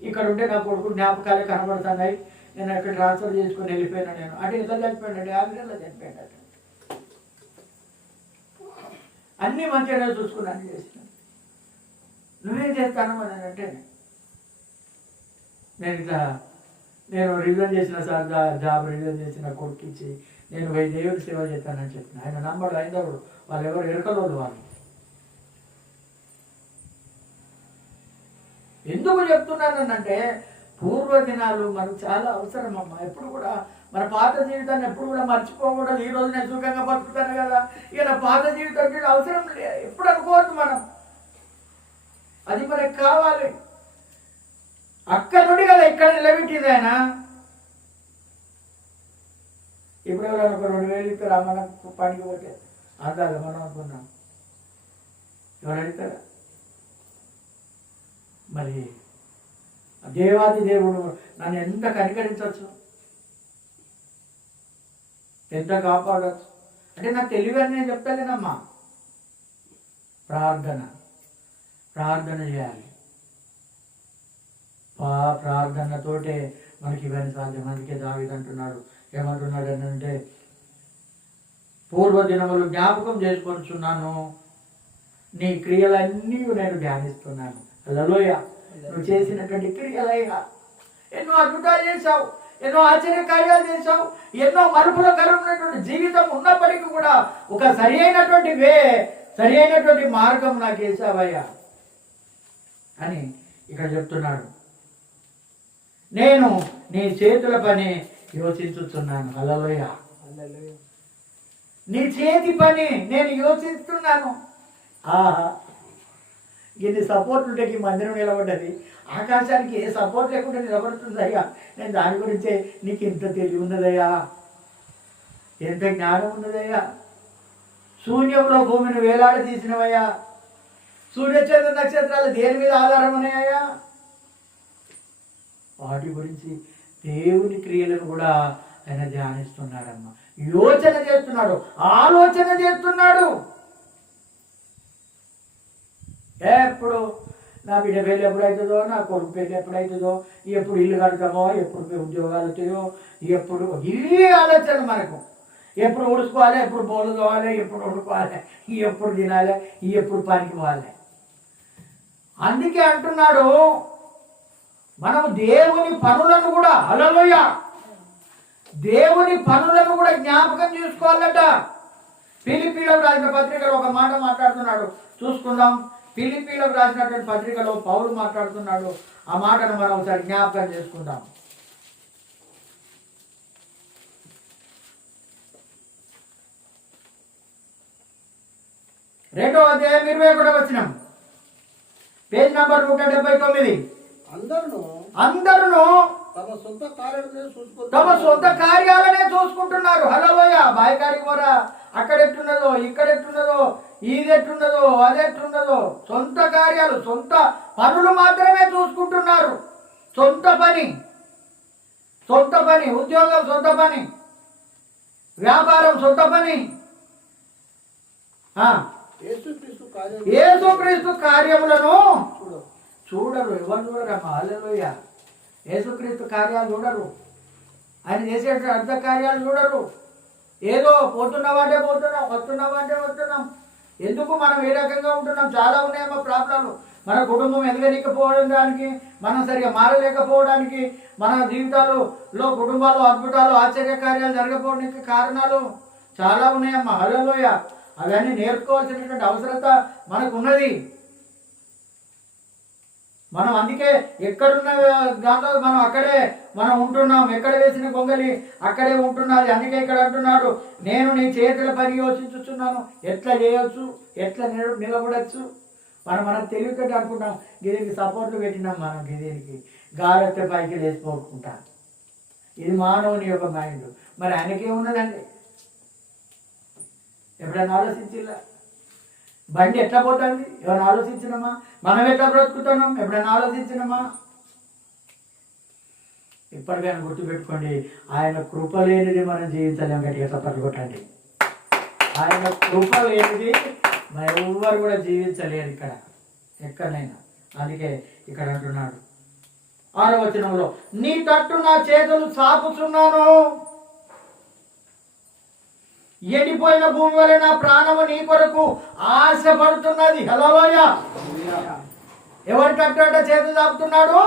ఇక్కడ ఉంటే నా కొడుకు జ్ఞాపకాలే కనబడుతున్నాయి, నేను అక్కడ ట్రాన్స్ఫర్ చేసుకొని వెళ్ళిపోయినా. నేను అంటే ఎలా చనిపోయాడు? యాక్సిడెంట్లో చనిపోయాడు. అన్నీ మంచిగానే చూసుకుని అన్ని చేసిన. నువ్వేం చేస్తాను అని అంటే నేను రివిజన్ చేసిన సార్, జాబ్ రివిజన్ చేసిన కొడుకు ఇచ్చి నేను దేవుడి సేవ చేస్తానని చెప్పిన. ఆయన నమ్మడు, అయినప్పుడు వాళ్ళు ఎవరు ఎరకలోళ్ళు. వాళ్ళు ఎందుకు చెప్తున్నానంటే పూర్వదినాలు మనకు చాలా అవసరం అమ్మా. ఎప్పుడు కూడా మన పాత జీవితాన్ని ఎప్పుడు కూడా మర్చిపోకూడదు. ఈ రోజు నేను సుఖంగా బతుకుతాను కదా, ఇక నా పాత జీవితం అవసరం ఎప్పుడు అనుకోవద్దు మనం. అది మనకు కావాలి. అక్కడ నుండి కదా ఇక్కడ నిలబెట్టింది ఆయన. ఇప్పుడు ఎవరైనా ఒక 2,000 ఇస్తారా మనకు పనికి పోతే? అందాలి మనం అనుకున్నాం. ఎవరు అడుగుతారా? మరి దేవాది దేవుడు నన్ను ఎంత కనికరించవచ్చు, ఎంత కాపాడవచ్చు అంటే నాకు తెలివి అని నేను చెప్తాలేనమ్మా. ప్రార్థన చేయాలి. ప్రార్థనతోటే మనకి ఇవన్నీ సాధ్యం. అందుకే దావీదు అంటున్నాడు, ఏమంటున్నాడు అంటే పూర్వదినములు జ్ఞాపకం చేసుకొనిచున్నాను, నీ క్రియలన్నీ నేను ధ్యానిస్తున్నాను. హల్లెలూయా. నువ్వు చేసినటువంటి క్రియలయ్యా, ఎన్నో అద్భుతాలు చేశావు, ఎన్నో ఆశ్చర్య కార్యాలు చేశావు, ఎన్నో మరుపులకరమైనటువంటి జీవితం ఉన్నప్పటికీ కూడా ఒక సరి అయినటువంటి మార్గం నాకు వేసావయ్యా అని ఇక్కడ చెప్తున్నాడు. నేను నీ చేతుల పని యోచించుతున్నాను. హల్లెలూయా. నీ చేతి పని నేను యోచిస్తున్నాను. ఆహా, ఇన్ని సపోర్ట్ ఉంటే ఈ మందిరం నిలబడ్డది. ఆకాశానికి ఏ సపోర్ట్ లేకుండా నిలబడుతుందయ్యా. నేను దాని గురించే నీకు ఇంత తెలివి ఉన్నదయ్యా, ఎంత జ్ఞానం ఉన్నదయ్యా. శూన్యంలో భూమిని వేలాడి తీసినవయ్యా. సూర్యచంద్ర నక్షత్రాలు దేని మీద ఆధారం ఉన్నాయా? వాటి గురించి దేవుని క్రియలను కూడా ఆయన ధ్యానిస్తున్నాడమ్మా. యోచన చేస్తున్నాడు, ఆలోచన చేస్తున్నాడు. ఎప్పుడు నా బిడ్డ పెళ్ళి ఎప్పుడవుతుందో, నా కొడుకు పెళ్ళి ఎప్పుడవుతుందో, ఎప్పుడు ఇల్లు కడతామో, ఎప్పుడు ఉద్యోగాలు వస్తాయో, ఎప్పుడు ఇవే ఆలోచన మనకు. ఎప్పుడు ఉడుచుకోవాలి, ఎప్పుడు బోలు కావాలి, ఎప్పుడు ఉడుకోవాలి, ఎప్పుడు తినాలి, ఎప్పుడు పనికి పోవాలి. అందుకే అంటున్నాడు మనము దేవుని పనులను కూడా, హల్లెలూయా, దేవుని పనులను కూడా జ్ఞాపకం చేసుకోవాలట. ఫిలిప్పీలకు రాసిన పత్రికలో ఒక మాట మాట్లాడుతున్నాడు, చూసుకుందాం. ఫిలిప్పీలకు రాసినటువంటి పత్రికలో పౌలు మాట్లాడుతున్నాడు. ఆ మాటను మనం ఒకసారి జ్ఞాపకం చేసుకుందాం. రెండో అధ్యాయం 21వ వచనం, పేజ్ నంబర్ 179. అందరూ తమ సొంత కార్యాలనే చూసుకుంటున్నారు. హల్లెలూయా. బాయికాడికి పోరా, అక్కడెట్టున్నదో, ఇక్కడెట్టున్నదో, ఇదెట్టున్నదో, అదెట్టున్నదో, సొంత కార్యాలు, సొంత పనులు మాత్రమే చూసుకుంటున్నారు. సొంత పని, ఉద్యోగం సొంత పని, వ్యాపారం సొంత పని. యేసుక్రీస్తు కార్యములను చూడరు. ఎవరు చూడరమ్మా? హల్లెలూయా. యేసుక్రీస్తు కార్యాలు చూడరు, ఆయన చేసే అర్థ కార్యాలు చూడరు. ఏదో పోతున్నవాటే పోతున్నాం, వస్తున్నవాటే వస్తున్నాం. ఎందుకు మనం ఏ రకంగా ఉంటున్నాం? చాలా ఉన్నాయమ్మా ప్రాబ్లాలు. మన కుటుంబం ఎదగలేకపోవడానికి, మనం సరిగా మారలేకపోవడానికి, మన జీవితాలలో కుటుంబాలు అద్భుతాలు ఆశ్చర్య కార్యాలు జరగకపోవడానికి కారణాలు చాలా ఉన్నాయమ్మా. హల్లెలూయా. అవన్నీ నేర్చుకోవాల్సినటువంటి అవసరత మనకు ఉన్నది. మనం అందుకే ఎక్కడున్న దాంట్లో మనం అక్కడే మనం ఉంటున్నాం. ఎక్కడ వేసిన గొంగలి అక్కడే ఉంటున్నది. అందుకే ఇక్కడ అంటున్నాడు, నేను నీ చేతుల పని యోచించుచున్నాను. ఎట్లా చేయొచ్చు, ఎట్లా నిలబడచ్చు. మనం తెలివితోటి అనుకుంటాం, గిదీనికి సపోర్ట్లు పెట్టినాం, మనం గిదీనికి గాలెత్తే పైకి లేచిపోకుంటాం. ఇది మానవుని యొక్క మైండ్. మరి ఆయనకేమున్నదండి? ఎప్పుడైనా ఆలోచించిలా? బండి ఎట్లా పోతుంది? ఎవరైనా ఆలోచించినమా? మనం ఎట్లా బ్రతుకుతున్నాం? ఎప్పుడైనా ఆలోచించినమా? ఇప్పటికైనా గుర్తుపెట్టుకోండి, ఆయన కృప లేనిది మనం జీవించలేం. గట్టిగా తప్పట్లు కొట్టండి. ఆయన కృప లేనిది మరి ఎవ్వరు కూడా జీవించలేరు ఇక్కడ, ఎక్కడైనా. అందుకే ఇక్కడ అంటున్నాడు 6వ వచనంలో, నీ తట్టు నా చేతులు చాపుచున్నాను, ఎండిపోయిన భూమి వలె నా ప్రాణము నీ కొరకు ఆశపడుతున్నది. హల్లెలూయా. ఎవరి తట్టు చేతులు చాపుతున్నాడు?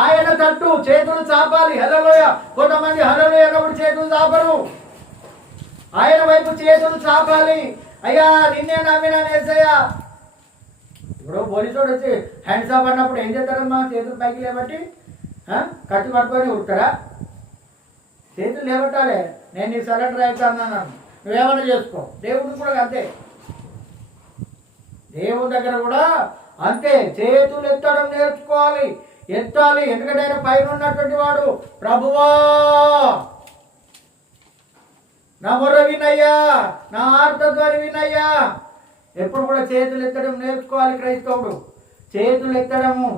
ఆయన తట్టు చేతులు చాపాలి. హల్లెలూయా. కొంతమంది హల్లెలూయా అన్నప్పుడు చేతులు చాపరు. ఆయన వైపు చేతులు చాపాలి. అయ్యా నిన్నే నమ్మినాను యేసయ్యా. ఇప్పుడు పోలీసుడు వచ్చి హ్యాండ్స్ అప్ అన్నప్పుడు ఏం చేస్తారమ్మా? చేతులు పైకి లేబట్టి కట్టు పట్టుకొని ఉడతారా? చేతులు లేబట్టాలి. నేను నీ సరెండర్ అవుతాను, నువ్వేమన్నా చేసుకో. దేవుడు కూడా అంతే, దేవుని దగ్గర కూడా అంతే. చేతులు ఎత్తడం నేర్చుకోవాలి, ఎత్తాలి. ఎందుకంటే ఆయన పైన ఉన్నటువంటి వాడు. ప్రభువా నా మొర్ర వినయ్యా, నా ఆర్తధ్వని వినయ్యా. ఎప్పుడు కూడా చేతులు ఎత్తడం నేర్చుకోవాలి క్రైస్తవుడు. చేతులు ఎత్తడము.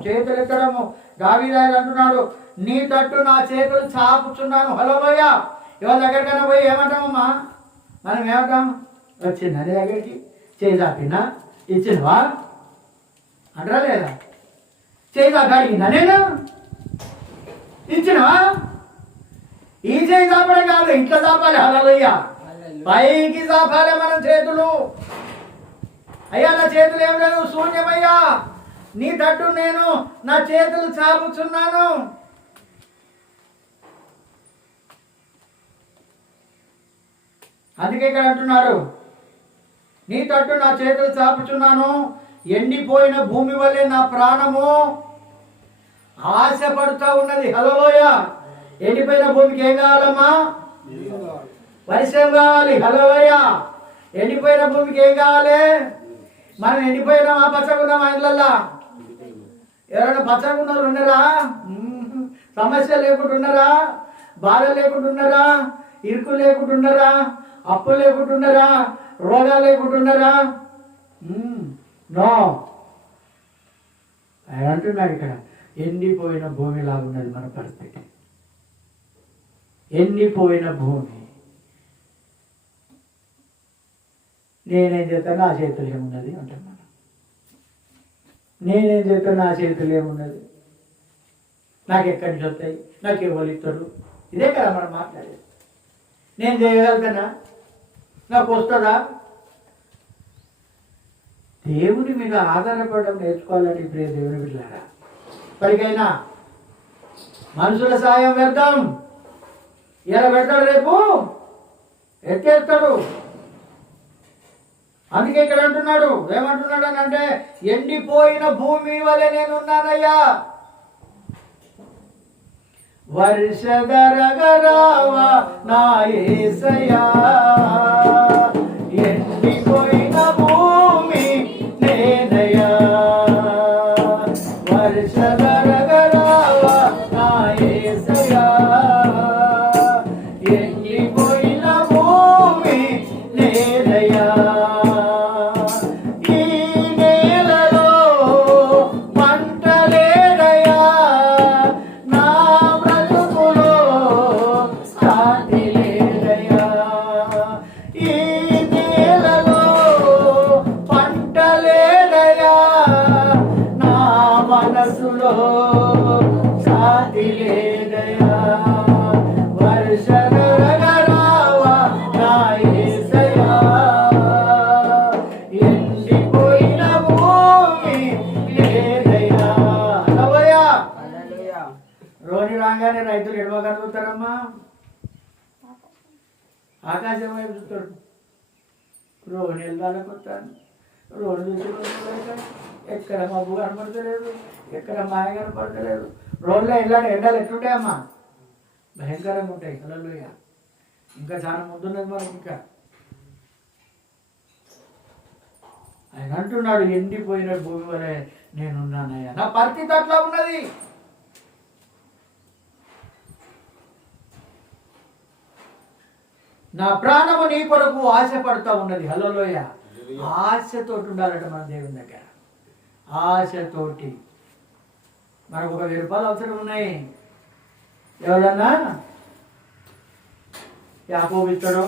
దావీదు అంటున్నాడు, నీ తట్టు నా చేతులు చాపుచున్నాను. హల్లెలూయా. ఎవరి దగ్గరికైనా పోయి ఏమంటామమ్మా? మనం ఏమంటాం? వచ్చిందా నీ దగ్గరికి? చేయి చాపినా? ఇచ్చినవా అంటారా లేదా? చేయి చాపి అడిగిందా నేను? ఇచ్చినవా? ఈ చేయి చాపడం కాదు, ఇట్లా చాపాలి. హల్లెలూయా. పైకి చాపాలి మనం చేతులు. అయ్యా నా చేతులు ఏం లేదు, శూన్యమయ్యా, నీ తట్టు నేను నా చేతులు చాపుచున్నాను. అందుకే ఇక్కడ అంటున్నారు, నీ తట్టు నా చేతులు చాపుచున్నాను, ఎండిపోయిన భూమి వల్లే నా ప్రాణము ఆశపడుతూ ఉన్నది. హల్లెలూయా. ఎండిపోయిన భూమికి ఏం కావాలమ్మా? వర్షం కావాలి. హల్లెలూయా. ఎండిపోయిన భూమికి ఏం కావాలి? మనం ఎండిపోయినామా, పచ్చగున్నామా? ఇళ్ళల్లా ఎవరైనా పచ్చగున్న వాళ్ళు ఉన్నారా? సమస్య లేకుండా ఉన్నారా? బాధ లేకుండా ఉన్నారా? ఇరుకు లేకుండా ఉన్నారా? అప్పు లేకుండా ఉన్నారా? రోగాలు లేకుండా ఉన్నారా? నో. ఆయన అంటున్నాడు ఇక్కడ, ఎండిపోయిన భూమి లాగున్నది మన పరిస్థితి. ఎండిపోయిన భూమి. నేనేం చేస్తాను, నా చేతులు ఏమున్నది అంటున్నాను. నేనేం చేస్తాను, నా చేతులు ఏమున్నది, నాకు ఎక్కడి నుంచి వస్తాయి, నాకు ఎవరు ఇస్తారు? ఇదే కదా మనం మాట్లాడేది. నేను చేయగలుగుతానా, నాకు వస్తుందా? దేవుని మీద ఆధారపడడం నేర్చుకోవాలని ప్రియ దేవుని బిడ్డలారా. ఇప్పటికైనా మనుషుల సాయం వ్యర్థం. ఇలా పెడతాడు, రేపు ఎత్తేస్తాడు. అందుకే ఇక్కడ అంటున్నాడు, ఏమంటున్నాడు అని అంటే, ఎండిపోయిన భూమి వలె నేనున్నానయ్యా. వర్షగరగరావా నా యేసయ్యా, ఎండిపోయిన భూమి నేనయ్యా. వర్షగరగరావా నా యేసయ్యా, ఎండిపోయిన భూమి నేనయ్యా. రోని రాగానే రైతులు ఎడవగలుగుతారమ్మా? ఆకాశం వైపు చూస్తాడు. రోని వెళ్ళాలకు వస్తాను, రోడ్డు చూసి ఎక్కడ మబ్బు కనపడతలేదు, ఎక్కడ మాయ కనపడతలేదు. రోడ్లో వెళ్ళాడు, ఎండలు ఎట్లుంటాయమ్మా? భయంకరంగా ఉంటాయి. హల్లెలూయా. ఇంకా చాలా ముందున్నది మనకి. ఇంకా ఆయన అంటున్నాడు, ఎండిపోయిన భూమి వలె నేనున్నానయ్యా. నా పరిస్థితి అట్లా ఉన్నది. నా ప్రాణము నీ కొరకు ఆశపడుతూ ఉన్నది. హల్లెలూయా. ఆశతోటి ఉండాలట మన దేవుని దగ్గర. ఆశతోటి. మనకు 1000 రూపాయలు అవసరం ఉన్నాయి. ఎవరన్నా యాకోబు ఇస్తాడో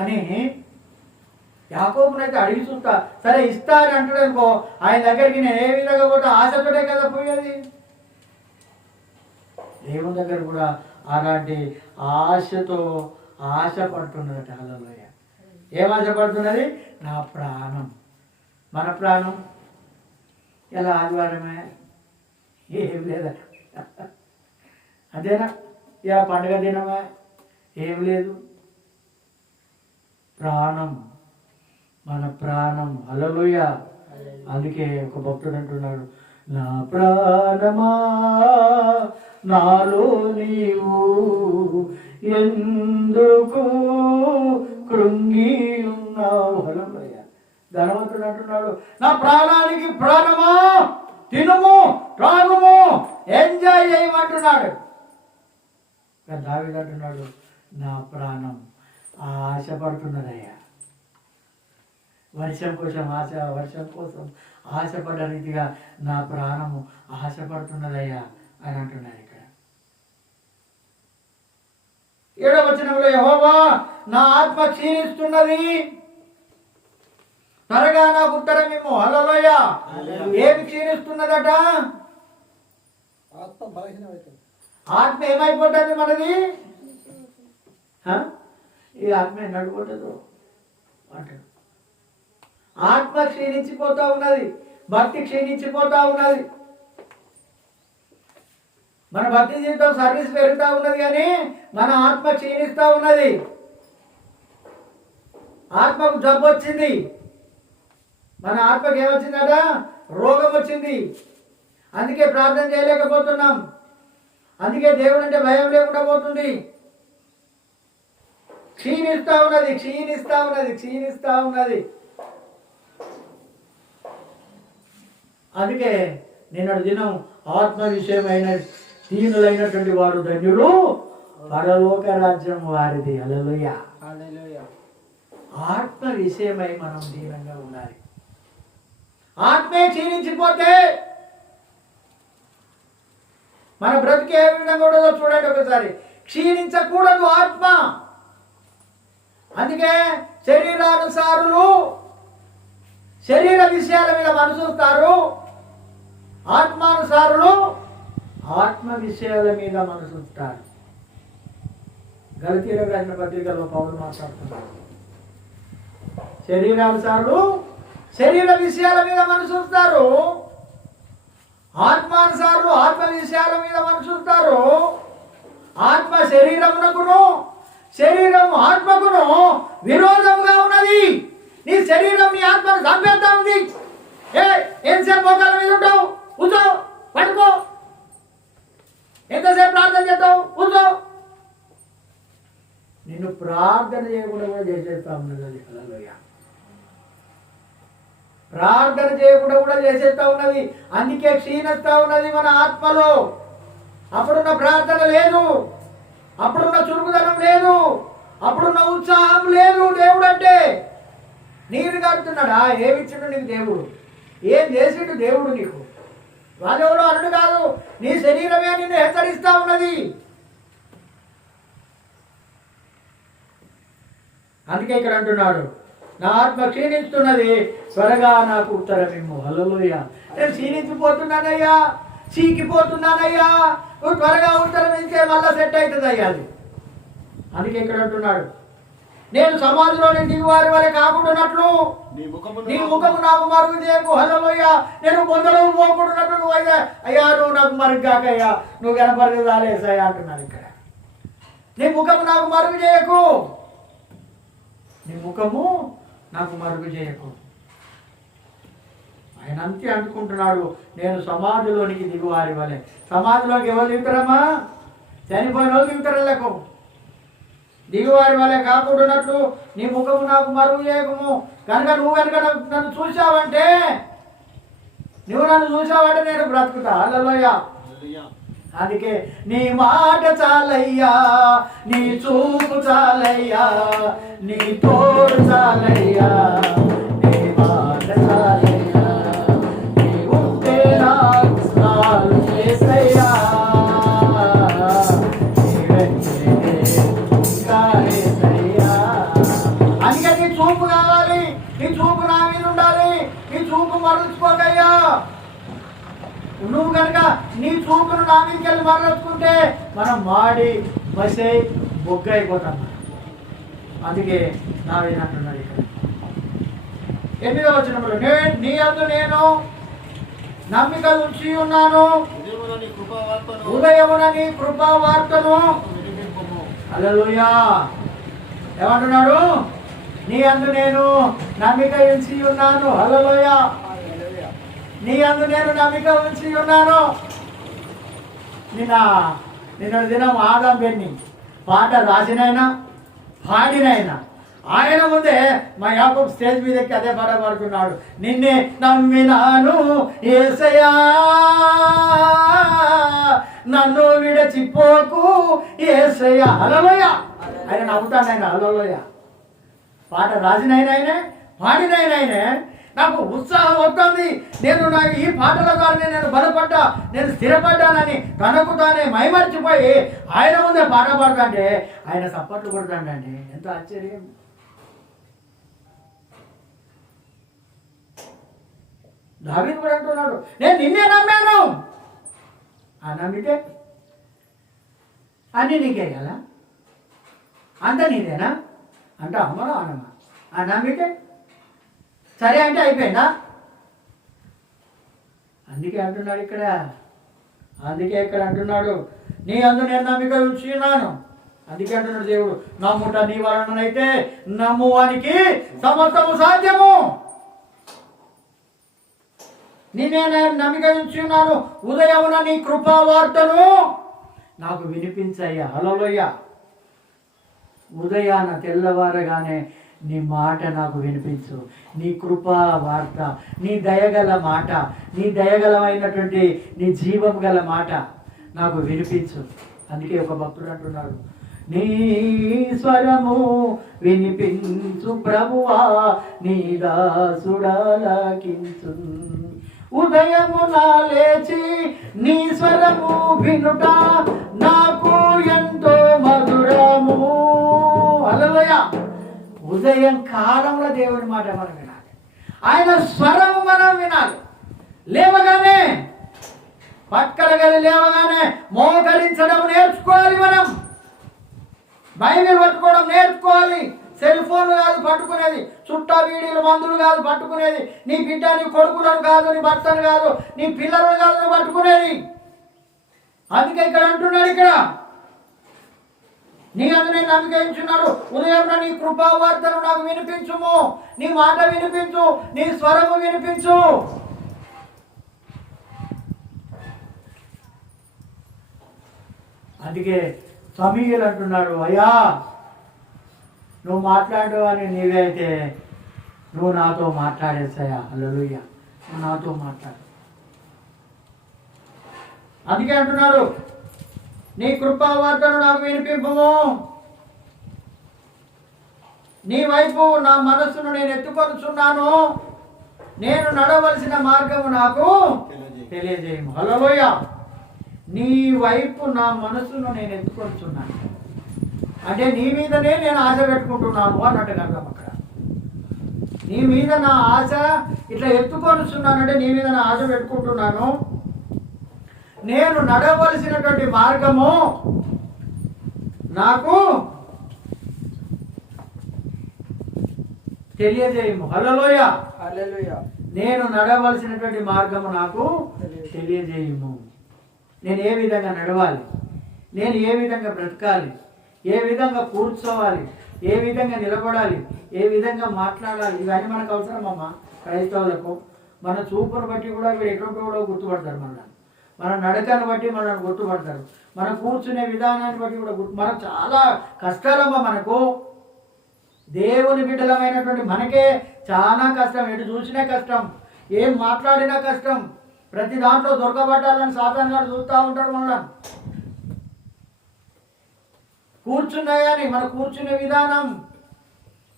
అని యాకోబునైతే అడిగి చూస్తా, సరే ఇస్తా అని అంటాడు అనుకో, ఆయన దగ్గరికి నేను ఏ విధంగా పోతే ఆశతోటే కదా పోయేది. దేవుని దగ్గర కూడా అలాంటి ఆశతో ఆశపడుతున్నదట. హల్లెలూయా. ఏం ఆశపడుతున్నది? నా ప్రాణం. మన ప్రాణం ఎలా ఆదివారమే, ఏం లేదట. అదేనా ఇక పండుగ దినమే, ఏం లేదు. ప్రాణం, మన ప్రాణం. హల్లెలూయా. అందుకే ఒక భక్తుడు అంటున్నాడు, నా ప్రాణమా నాలో నీవు ఎందుకు కృంగి ఉన్నావు. హల్లెలూయా. ధనవంతుడు అంటున్నాడు, నా ప్రాణానికి ప్రాణమా తినుము త్రాగుము ఎంజాయ్ చేయమంటున్నాడు. దావీదు అంటున్నాడు, నా ప్రాణం ఆశపడుతున్నదయ్యా. వర్షం కోసం ఆశపడ్డ రీతిగా నా ప్రాణము ఆశపడుతున్నదయ్యా అని అంటున్నాడు ఇక్కడ. 7వ వచనంలో, యెహోవా నా ఆత్మ క్షీణిస్తున్నది, త్వరగా నాకు ఉత్తరం ఇమ్ము. హల్లెలూయా. ఏమి క్షీణిస్తున్నదట? ఆత్మ ఏమైపోతుంది మనది? ఈ ఆత్మ నడిపోతుందో అంటాడు. ఆత్మ క్షీణించిపోతా ఉన్నది, భక్తి క్షీణించిపోతా ఉన్నది. మన భక్తి జీవితం సర్వీస్ పెరుగుతూ ఉన్నది కానీ మన ఆత్మ క్షీణిస్తూ ఉన్నది. ఆత్మకు జబ్బు వచ్చింది. మన ఆత్మకి ఏమొచ్చిందట? రోగం వచ్చింది. అందుకే ప్రార్థన చేయలేకపోతున్నాం. అందుకే దేవుడు అంటే భయం లేకుండా పోతుంది. క్షీణిస్తూ ఉన్నది, క్షీణిస్తూ ఉన్నది, క్షీణిస్తూ ఉన్నది. అందుకే నిన్నటి దినం ఆత్మ విషయమైన దీనులైనటువంటి వారు ధన్యులు, పరలోక రాజ్యం వారిది. హల్లెలూయా. ఆత్మ విషయమై మనం దీనంగా ఉండాలి. ఆత్మే క్షీణించిపోతే మన బ్రతికి ఏ విధంగా ఉండదో చూడండి ఒకసారి. క్షీణించకూడదు ఆత్మ. అందుకే శరీరానుసారులు శరీర విషయాల మీద మనసుస్తారు, ఆత్మానుసారులు ఆత్మ విషయాల మీద మనసుస్తారు. గలతీయులకు రాసిన పత్రికలో పౌలు మాట్లాడుతున్నారు. శరీరానుసారులు శరీర విషయాల మీద మనసుస్తారు, ఆత్మానుసారులు ఆత్మ విషయాల మీద మనసుస్తారు. ఆత్మ శరీరమునకును శరీరం ఆత్మకును విరోధంగా ఉన్నది. నీ శరీరం నీ ఆత్మను చంపేస్తా ఉంది. ఎంతసేపు మోకాళ్ళ మీద ఉంటావు? కూర్చో, పడుకో. ఎంతసేపు ప్రార్థన చేస్తావు? కూర్చో. నిన్ను ప్రార్థన చేయకుండా కూడా చేసేస్తా ఉన్నది అది. హల్లెలూయా. ప్రార్థన చేయకుండా కూడా చేసేస్తా ఉన్నది. అందుకే క్షీణిస్తా ఉన్నది మన ఆత్మలో. అప్పుడున్న ప్రార్థన లేదు, అప్పుడున్న చురుకుదనం లేదు, అప్పుడున్న ఉత్సాహం లేదు. దేవుడు అంటే నీరు కడుతున్నాడా? ఏమిచ్చిండు నీకు దేవుడు? ఏం చేసిండు దేవుడు నీకు? వాళ్ళెవరో అన్నడు కాదు, నీ శరీరమే నిన్ను హెచ్చరిస్తా ఉన్నది. అందుకే ఇక్కడ అంటున్నాడు, నా ఆత్మ క్షీణిస్తున్నది, త్వరగా నాకు ఉత్తరం ఇమ్ము. హల్లెలూయా. నేను క్షీణించిపోతున్నానయ్యా, చీకిపోతున్నానయ్యా, నువ్వు త్వరగా ఉత్తరం ఇస్తే మళ్ళా సెట్ అవుతుంది అయ్యా అది. అందుకే ఇక్కడ అంటున్నాడు, నేను సమాధిలోని దిగువారి వరే కాకుండానట్లు నీ ముఖము నాకు మరుగు చేయకు. హల్లెలూయా. నేను బొందలో పోకుండానట్లు నువ్వు అయ్యా నువ్వు నాకు మరుగ్గాకయ్యా, నువ్వు కనపడితే చాలేసయ్యా అంటున్నాడు ఇక్కడ. నీ ముఖము నాకు మరుగు చేయకు, నీ ముఖము నాకు మరుగు చేయకు. ఆయన అంతే అనుకుంటున్నాడు, నేను సమాధిలోనికి దిగువారి వలె. సమాధిలోకి ఎవరు దిగుతారమ్మా? చనిపోయిన వాళ్ళు దిగుతారు. లేకు దిగువారి వలె కాకుండానట్లు నీ ముఖము నాకు మరుగు చేయకము. కనుక నువ్వు కనుక నన్ను చూసావంటే నేను బ్రతుకుతా. హల్లెలూయా. అందుకే నీ మాట చాలయ్యా, నీ చూపు చాలయ్యా, నీ తోడు చాలయ్యా, నీ మాట చాలయ్యా, నీ ఉంటే నాకు చాలు యేసయ్యా. అందుకే నీ చూపు కావాలి, నీ చూపు నా మీద ఉండాలి. నీ చూపు మరల్చుకోకయ్యా. నువ్వు కనుక నీ చూపును నా మీదకి వెళ్ళి మరల్చుకుంటే మనం మాడి మసై బొగ్గ అయిపోతాం. అందుకే నా వినంటున్నాడు ఇక్కడ 8వ వచనంలో, నీ యందు నేను నమ్మిక ఉంచి ఉన్నాను, ఉదయమున నీ కృపావార్తను. హల్లెలూయా. ఏమంటున్నాడు? నీ యందు నేను నమ్మిక ఉంచి ఉన్నాను. హల్లెలూయా. నీ యందు నేను నమ్మిక ఉంచి ఉన్నాను. నిన్న దినం ఆదాం బెన్ని పాట రాసినైనా పాడినైనా ఆయన ముందే మా యాకోబు స్టేజ్ మీద ఎక్కి అదే పాట పాడుతున్నాడు. నిన్నే నమ్మినాను యేసయ్యా, నన్ను విడచిపోకు యేసయ్యా. హల్లెలూయా. ఆయన నమ్ముతాను. ఆయన హల్లెలూయా. పాట రాసినైనా ఆయనే, పాడినైనా ఆయనే. నాకు ఉత్సాహం వస్తుంది. నేను ఈ పాటల ద్వారా నేను బలపడ్డా, నేను స్థిరపడ్డానని తనకు తానే మైమర్చిపోయి ఆయన ముందే పాట పాడతాంటే ఆయన సప్పట్లు కొడతాండి. ఎంత ఆశ్చర్యం. దావీదు కూడా అంటున్నాడు, నేను నిన్నే నమ్మాను. ఆ నమ్మితే అన్నీ నీకే కదా, అంత నీదేనా అంటే అమ్మలో అనమ్మా అన్నా మీకే సరే అంటే అయిపోయిందా? అందుకే అంటున్నాడు ఇక్కడ, అందుకే ఇక్కడ అంటున్నాడు నీ అందు నేను నమ్మిక ఉంచున్నాను. అందుకే అంటున్నాడు దేవుడు, నమ్ముట నీ వలనైతే నమ్మువానికి సమస్తము సాధ్యము. నేనే నమ్మిక ఉంచున్నాను. ఉదయమున నీ కృపా వార్తను నాకు వినిపించయ్యా. హల్లెలూయా. ఉదయాన తెల్లవారగానే నీ మాట నాకు వినిపించు. నీ కృపా వార్త, నీ దయగల మాట, నీ దయగలమైనటువంటి నీ జీవం గల మాట నాకు వినిపించు. అందుకే ఒక భక్తుడు అంటున్నాడు, నీ స్వరము వినిపించు ప్రభువా, నీ దాసుడాలకించు. ఉదయమున లేచి నీ స్వరము వినుట నాకు ఎంతో మధురము. హల్లెలూయా. ఉదయం కాలంలో దేవుడి మాట మనం వినాలి, ఆయన స్వరం మనం వినాలి. లేవగానే పక్కలగలి లేవగానే మోకరించడం నేర్చుకోవాలి. మనం బైబిల్ పట్టుకోవడం నేర్చుకోవాలి. సెల్ ఫోన్లు కాదు పట్టుకునేది, చుట్టా వీడియోలు మందులు కాదు పట్టుకునేది, నీ బిడ్డ నీ కొడుకులను కాదు, నీ భర్తను కాదు, నీ పిల్లలను కాదు నువ్వు పట్టుకునేది. అందుకే ఇక్కడ అంటున్నాడు, ఇక్కడ నీ అందు నేను నమ్మిక ఉంచున్నాడు. ఉదయం నీ కృపావార్తను నాకు వినిపించుము, నీ మాట వినిపించు, నీ స్వరము వినిపించు. అందుకే సమీయులు అంటున్నాడు, అయ్యా నువ్వు మాట్లాడు అని నీవే అయితే నువ్వు నాతో మాట్లాడేసాయా. హల్లెలూయా. నువ్వు నాతో మాట్లాడు. అందుకే అంటున్నాడు, నీ కృపావార్తను నాకు వినిపింపుము. నీ వైపు నా మనస్సును నేను ఎత్తుకొనుచున్నాను. నేను నడవలసిన మార్గము నాకు తెలియజేయము. హల్లెలూయా. నీ వైపు నా మనస్సును నేను ఎత్తుకొనుచున్నాను అంటే నీ మీదనే నేను ఆశ పెట్టుకుంటున్నాను అన్నట్టు అర్థం. అక్కడ నీ మీద నా ఆశ ఇట్లా ఎత్తుకొనుచున్నానంటే నీ మీద నా ఆశ పెట్టుకుంటున్నాను. నేను నడవలసినటువంటి మార్గము నాకు తెలియజేయము. హల్లెలూయా. హల్లెలూయా. నేను నడవలసినటువంటి మార్గము నాకు తెలియజేయము. నేను ఏ విధంగా నడవాలి, నేను ఏ విధంగా బ్రతకాలి, ఏ విధంగా కూర్చోవాలి, ఏ విధంగా నిలబడాలి, ఏ విధంగా మాట్లాడాలి, ఇవన్నీ మనకు అవసరమమ్మా. క్రైస్తవులకు మన చూపును బట్టి కూడా వీడు ఎటువంటి కూడా గుర్తుపడతారు. మన నడకను బట్టి మనల్ని గుర్తుపడతారు. మనం కూర్చునే విధానాన్ని బట్టి కూడా మనకు చాలా కష్టాలమ్మా. మనకు దేవుని బిడ్డలమైనటువంటి మనకే చాలా కష్టం. ఎటు చూసినా కష్టం, ఏం మాట్లాడినా కష్టం. ప్రతి దాంట్లో దొరకబట్టాలని సాతాను గారు చూస్తూ ఉంటాడు మనల్ని. కూర్చున్నాయని మన కూర్చునే విధానం,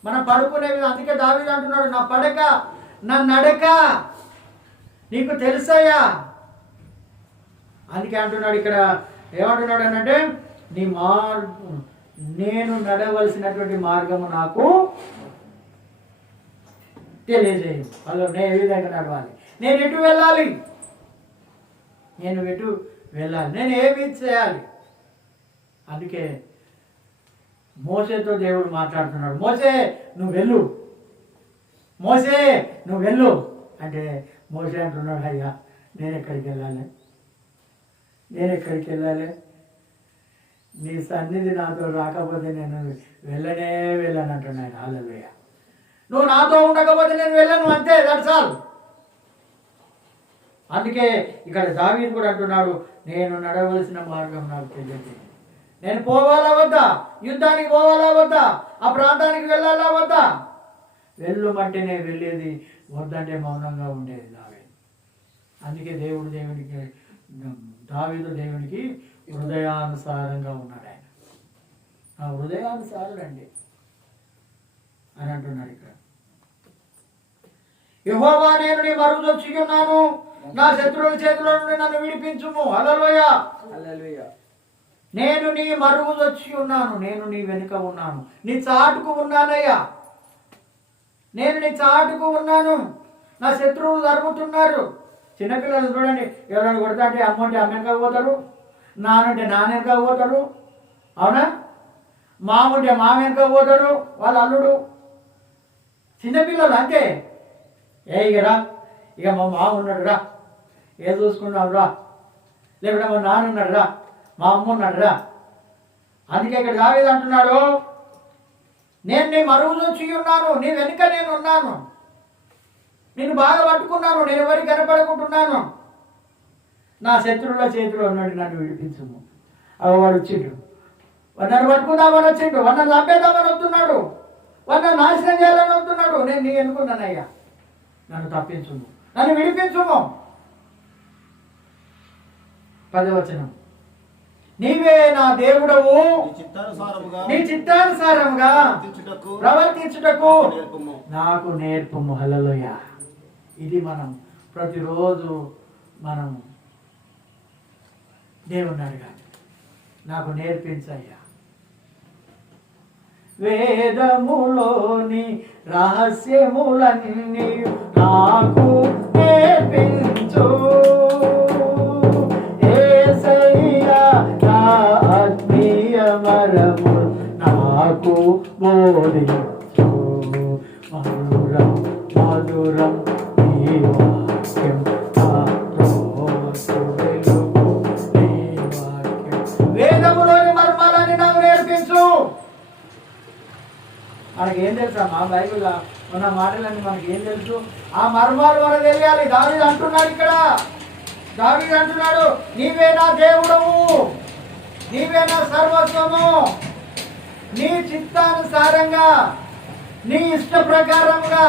మన పడుకునే విధానం. అందుకే దావీదు అంటున్నాడు, నా పడక నా నడక నీకు తెలుసయ్యా. అందుకే అంటున్నాడు ఇక్కడ, ఏమంటున్నాడు అనంటే నీ నేను నడవలసినటువంటి మార్గము నాకు తెలియజేయు. అలా నేను ఏ విధంగా నడవాలి, నేను ఎటు వెళ్ళాలి, నేను ఎటు వెళ్ళాలి, నేను ఏమి చేయాలి. అందుకే మోసేతో దేవుడు మాట్లాడుతున్నాడు, మోసే నువ్వు వెళ్ళు, మోసే నువ్వు వెళ్ళు అంటే మోసే అంటున్నాడు, అయ్యా నేను ఎక్కడికి వెళ్ళాలి, నేను ఎక్కడికి వెళ్ళాలి, నీ సన్నిధి నాతో రాకపోతే నేను వెళ్ళనే వెళ్ళను అంటున్నాను. హల్లెలూయా. నువ్వు నాతో ఉండకపోతే నేను వెళ్ళను, అంతే, దట్స్ ఆల్. అందుకే ఇక్కడ దావీదు కూడా అంటున్నాడు, నేను నడవలసిన మార్గం నాకు తెలియదు. నేను పోవాలా వద్దా, యుద్ధానికి పోవాలా వద్దా, ఆ ప్రాంతానికి వెళ్ళాలా వద్దా, వెళ్ళమంటే నేను వెళ్ళేది, వద్దంటే మౌనంగా ఉండేది దావీదు. అందుకే దావీదు దేవునికి హృదయానుసారంగా ఉన్నాడు. ఆయన నా హృదయానుసారుడండి అని అంటున్నాడు ఇక్కడ. యెహోవా నేను నీ మరుగుదొచ్చి ఉన్నాను, నా శత్రువుల చేతిలో నుండి నన్ను విడిపించుము. హల్లెలూయా. హల్లెలూయా. నేను నీ మరుగుదొచ్చి ఉన్నాను, నేను నీ వెనుక ఉన్నాను, నీ చాటుకు ఉన్నానయ్యా, నేను నీ చాటుకు ఉన్నాను. నా శత్రువులు జరుగుతున్నారు. చిన్నపిల్లలు చూడండి, ఎవరైనా కొడతా అంటే అమ్మంటే అమ్మ వెనక పోతారు, నానంటే నాన్న వెనక పోతారు, అవునా? మామ ఉంటే మామ వెనక పోతాడు వాళ్ళ అల్లుడు. చిన్నపిల్లలు అంతే. ఇక రా, ఇక మా మామ ఉన్నాడు రా, ఏ చూసుకున్నాం రా, లేకపోతే మా నాన్న ఉన్నాడు రా, మా అమ్మ ఉన్నాడు రా. అందుకే ఇక్కడ దావీదు అంటున్నాడు, నేను నీ మరువు చూసి ఉన్నాను, నీ వెనుక నేను ఉన్నాను, నేను బాగా పట్టుకున్నాను, నేను ఎవరికి కనపడుకుంటున్నాను, నా శత్రువుల చేతిలో ఉన్నాడు, నన్ను విడిపించుము. వాడు వచ్చిండు, నన్ను పట్టుకుందామని వచ్చిండు, నన్ను చంపేద్దామని వస్తున్నాడు, నన్ను నాశనం చేయాలని వస్తున్నాడు. నేను నీ అనుకున్నానయ్యా, నన్ను తప్పించుము, నన్ను విడిపించుము. 10వ వచనం, నీవే నా దేవుడవు, నీ చిత్తానుసారముగా ప్రవర్తించుటకు నాకు నేర్పుము. హల్లెలూయా. ఇది మనం ప్రతిరోజు మనం దేవుని అడగాలి, నాకు నేర్పించయ్యా. వేదములోని రహస్యములన్నీ నాకు నేర్పించు, ఆత్మీయ మరము నాకు బోధించు. మధురం మధురం నీ వాక్యం, వేదములోని మర్మాలని నాకు నేర్పించు. మనకేం తెలుసా? మా బైబిల్లో ఉన్న మాటలన్నీ మనకేం తెలుసు? ఆ మర్మాలు మనకు తెలియాలి. దావీదు అంటున్నాడు ఇక్కడ, దావీదు అంటున్నాడు, నీవే నా దేవుడవు, నీవే నా సర్వస్వము, నీ చిత్తానుసారంగా, నీ ఇష్ట ప్రకారంగా.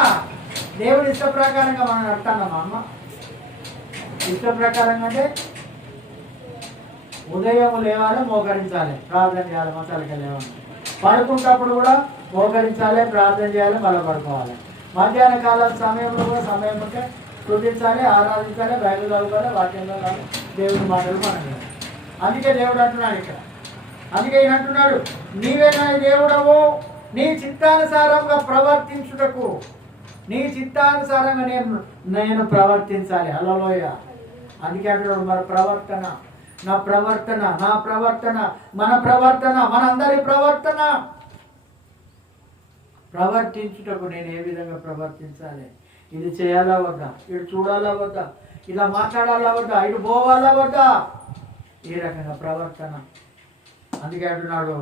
దేవుడి ఇష్ట ప్రకారంగా మనం నడుతున్నామా అమ్మ? ఇష్ట ప్రకారంగా అంటే ఉదయం లేవాలి, మోకరించాలి, ప్రార్థన చేయాలి, మసాలకి లేవాలి, పడుకుంటప్పుడు కూడా మోకరించాలి, ప్రార్థన చేయాలి, మళ్ళీ పడుకోవాలి. మధ్యాహ్న కాలం సమయంలో కూడా సమయం ఉంటే స్తుతించాలి, ఆరాధించాలి, బైబిల్ చదువుకోవాలి, వాక్యం చదవాలి, దేవుడి మాటలు మనం. అందుకే దేవుడు అంటున్నాడు ఇక్కడ, అందుకే ఈయన అంటున్నాడు, నీవే నా దేవుడవు, నీ చిత్తానుసారంగా ప్రవర్తించుటకు, నీ చిత్తానుసారంగా నేను ప్రవర్తించాలి. హల్లెలూయా. అందుకే అంటున్నాడు, మన ప్రవర్తన, నా ప్రవర్తన, నా ప్రవర్తన, మన ప్రవర్తన, మనందరి ప్రవర్తన ప్రవర్తించుటకు నేను ఏ విధంగా ప్రవర్తించాలి, ఇది చేయాలా వద్దా, ఇటు చూడాలా వద్దా, ఇలా మాట్లాడాలా వద్దా, ఇటు పోవాలా వద్దా, ఈ రకంగా ప్రవర్తన. అందుకే అంటున్నాడు,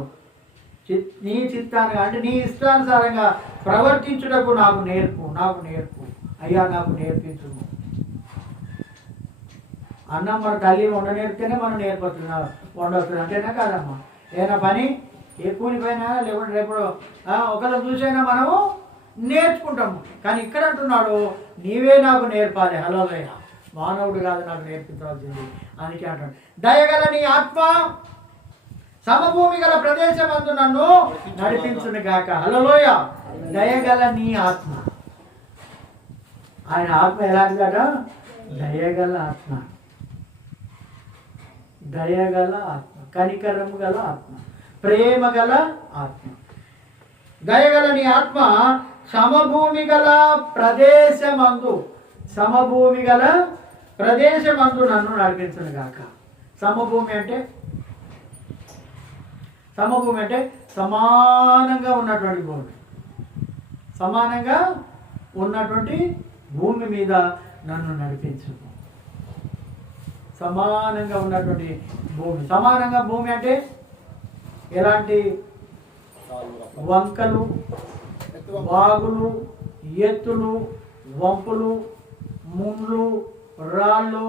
నీ చిత్తాన్ని అంటే నీ ఇష్టానుసారంగా ప్రవర్తించుటకు నాకు నేర్పు, నాకు నేర్పు అయ్యా, నాకు నేర్పించు. అన్నం మన తల్లి వండ నేర్పితేనే మనం నేర్పడుతున్నాం, వండవుతుంది అంటేనా కాదమ్మా? ఏదైనా పని ఎక్కువ పైన లేకుంటే రేపు ఒకళ్ళు చూసైనా మనము నేర్చుకుంటాము. కానీ ఇక్కడ అంటున్నాడు, నీవే నాకు నేర్పాలి. హల్లెలూయ. మానవుడు కాదు నాకు నేర్పించవలసింది. అందుకే అంటాడు, దయగల నీ ఆత్మ సమభూమి గల ప్రదేశం అందు నన్ను నడిపించును గాక. హల్లెలూయ. దయగల నీ ఆత్మ, ఆయన ఆత్మ ఎలాంటిదట? దయగల ఆత్మ, దయగల ఆత్మ, కనికరము గల ఆత్మ, ప్రేమ గల ఆత్మ. దయగల నీ ఆత్మ సమభూమి గల ప్రదేశమందు, సమభూమి గల ప్రదేశమందు నన్ను నడిపించును గాక. సమభూమి అంటే, సమభూమి అంటే సమానంగా ఉన్నటువంటి భూమి, సమానంగా ఉన్నటువంటి భూమి మీద నన్ను నడిపించు. సమానంగా ఉన్నటువంటి భూమి, సమానంగా భూమి అంటే ఎలాంటి వంకలు, వాగులు, ఎత్తులు, వంపులు, ముండ్లు, రాళ్ళు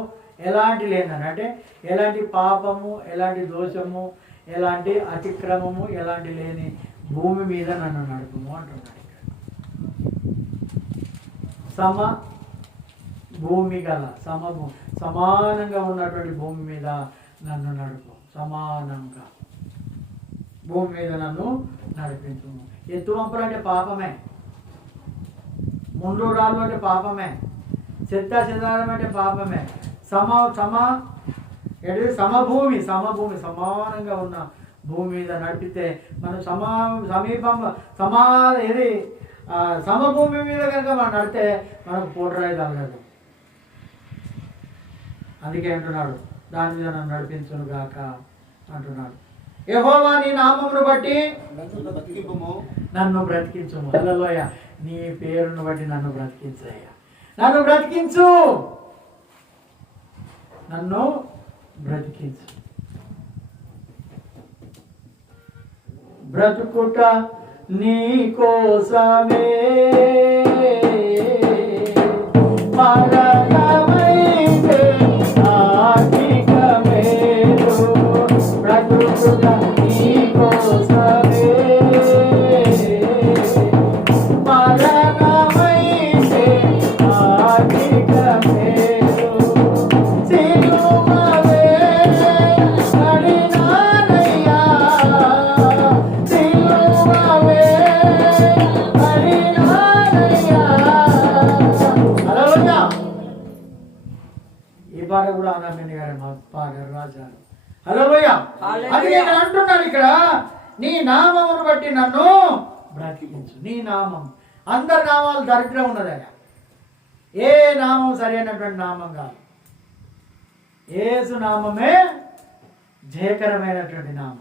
ఎలాంటి లేదని, అంటే ఎలాంటి పాపము, ఎలాంటి దోషము, ఎలాంటి అతిక్రమము, ఎలాంటి లేని భూమి మీద నన్ను నడుపుము అంటున్నాడు. సమ భూమి గల, సమానంగా ఉన్నటువంటి భూమి మీద నన్ను నడుపు, సమానంగా భూమి మీద నన్ను నడిపించు. ఎత్తు వంపులు అంటే పాపమే, ముండ్లు రాళ్ళు అంటే పాపమే, చెత్త చెదారం అంటే పాపమే. సమభూమి, సమభూమి సమానంగా ఉన్న భూమి మీద నడిపితే మనం సమభూమి మీద కనుక మనం నడితే మనకు పోటరాయి తగలదు. అందుకే అంటున్నాడు, దాని మీద నన్ను నడిపించును గాక అంటున్నాడు. యెహోవా నీ నామమును బట్టి నన్ను బ్రతికింపుము. నన్ను బ్రతికించు. హల్లెలూయా. నీ పేరును బట్టి నన్ను బ్రతికించయ్యా. నన్ను బ్రతికించు, నన్ను బ్రతికించు. బ్రతుకుట నీ కోసమే మరణమైతే ఆర్థిక మేలు. బ్రతుకుట నీ కోసమే మరణమైతే ఆర్థిక మేలు. సిలువవే అడినానయ్యా, సిలువవే అడినానయ్యా. హల్లెలూయా. ఈ పాట కూడా ఆనందని గారు మా పాడారు రాజారు. హల్లెలూయా. అది నేను అంటున్నాను ఇక్కడ, నీ నామమును బట్టి నన్ను బ్రతికించు. నీ నామం, అందరి నామాలు దరిద్రం ఉన్నదయ్యా. ఏ నామం సరైనటువంటి నామం కాదు. యేసు నామమే జయకరమైనటువంటి నామం.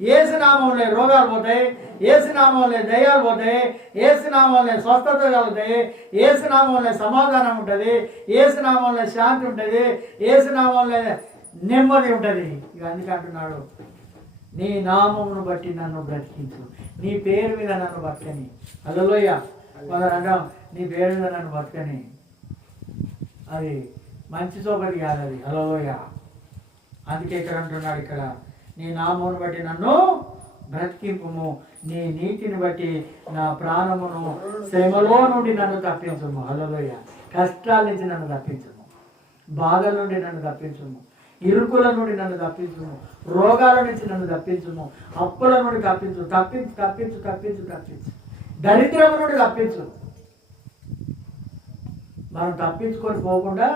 యేసు నామంలో రోగాలు పోతాయి, యేసు నామంలో దయ్యాలు పోతాయి, యేసు నామంలో స్వస్థత కలుగుతాయి, యేసు నామంలో సమాధానం ఉంటుంది, యేసు నామంలో శాంతి ఉంటుంది, యేసు నామంలో నెమ్మది ఉంటుంది. ఇక అందుకే అంటున్నాడు, నీ నామమును బట్టి నన్ను బ్రతికించు, నీ పేరు మీద నన్ను బతకని. హల్లెలూయా. కొందరు అంటాం నీ పేరు మీద నన్ను బతకని, అది మంచి చోపటి కాదు అది. హల్లెలూయా. అందుకే ఇక్కడ అంటున్నాడు, ఇక్కడ నీ నామమును బట్టి నన్ను బ్రతికింపుము, నీ నీతిని బట్టి నా ప్రాణమును శ్రమలో నుండి నన్ను తప్పించుము. హల్లెలూయా. కష్టాల నుంచి నన్ను తప్పించుము, బాధల నుండి నన్ను తప్పించుము, ఇరుకుల నుండి నన్ను తప్పించుము, రోగాల నుంచి నన్ను తప్పించుము, అప్పుల నుండి తప్పించు, తప్పించు తప్పించు తప్పించు తప్పించు, దరిద్రము నుండి తప్పించు. మనం తప్పించుకొని పోకుండా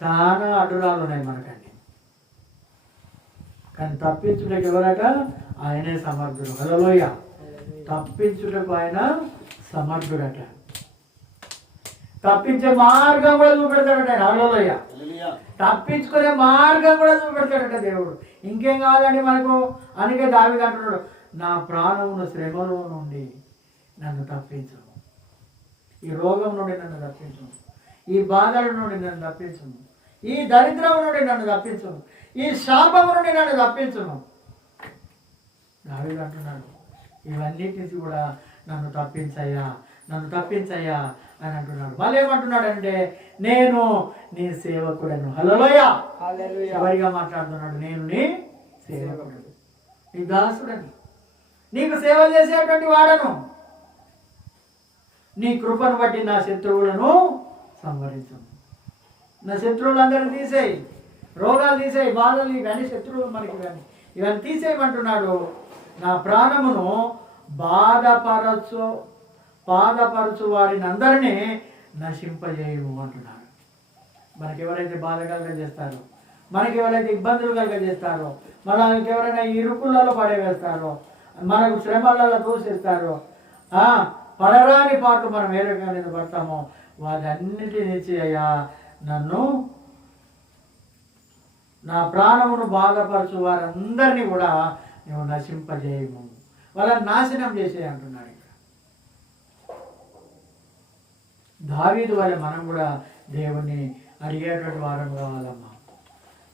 చాలా అడ్డురాలు ఉన్నాయి మనకండి, కానీ తప్పించుటకు ఎవరట? ఆయనే సమర్థుడు. హల్లెలూయా. తప్పించుటకు ఆయన సమర్థుడట. తప్పించే మార్గం కూడా చూపెడతాడట ఆయన. హల్లెలూయా. తప్పించుకునే మార్గం కూడా చూపెడతాడట దేవుడు. ఇంకేం కావాలండి మనకు? అందుకే దావీదు అంటున్నాడు, నా ప్రాణమును శ్రమలో నుండి నన్ను తప్పించు, ఈ రోగం నుండి నన్ను తప్పించు, ఈ బాధల నుండి నన్ను తప్పించు, ఈ దరిద్రం నుండి నన్ను తప్పించు, ఈ శాపం నుండి నన్ను తప్పించును. దావీదు అంటున్నాడు, ఇవన్నిటి నుంచి కూడా నన్ను తప్పించయ్యా, నన్ను తప్పించయ్యా అని అంటున్నాడు. వాళ్ళు ఏమంటున్నాడంటే, నేను నీ సేవకుడను. హల్లెలూయా. ఎవరిగా మాట్లాడుతున్నాడు? నేను నీ సేవకుడు, నీ దాసుడని, నీకు సేవ చేసేటువంటి వాడను. నీ కృపను బట్టి నా శత్రువులను సంహరించు. నా శత్రువులందరినీ తీసేయి, రోగాలు తీసేయి, బాధలు, ఇవన్నీ శత్రువులు మనకి ఇవన్నీ తీసేయమంటున్నాడు. నా ప్రాణమును బాధపరచు వారిని అందరినీ నశింపజేయము అంటున్నాడు. మనకి ఎవరైతే బాధ కలగజేస్తారో, మనకి ఎవరైతే ఇబ్బందులు కలగజేస్తారో, మనకి ఎవరైనా ఇరుకులలో పడవేస్తారో, మనకు శ్రమలలో తోసేస్తారో, పడరాని పాటు మనం ఏ రకంగా పడతామో వాటన్నిటిని అయ్యా నన్ను, నా ప్రాణమును బాధపరచు వారందరినీ కూడా నువ్వు నశింపజేయము, వాళ్ళని నాశనం చేసే అంటున్నాడు. ఇక్కడ దావీదు వలె మనం కూడా దేవుణ్ణి అడిగేటువంటి వారం కావాలమ్మా.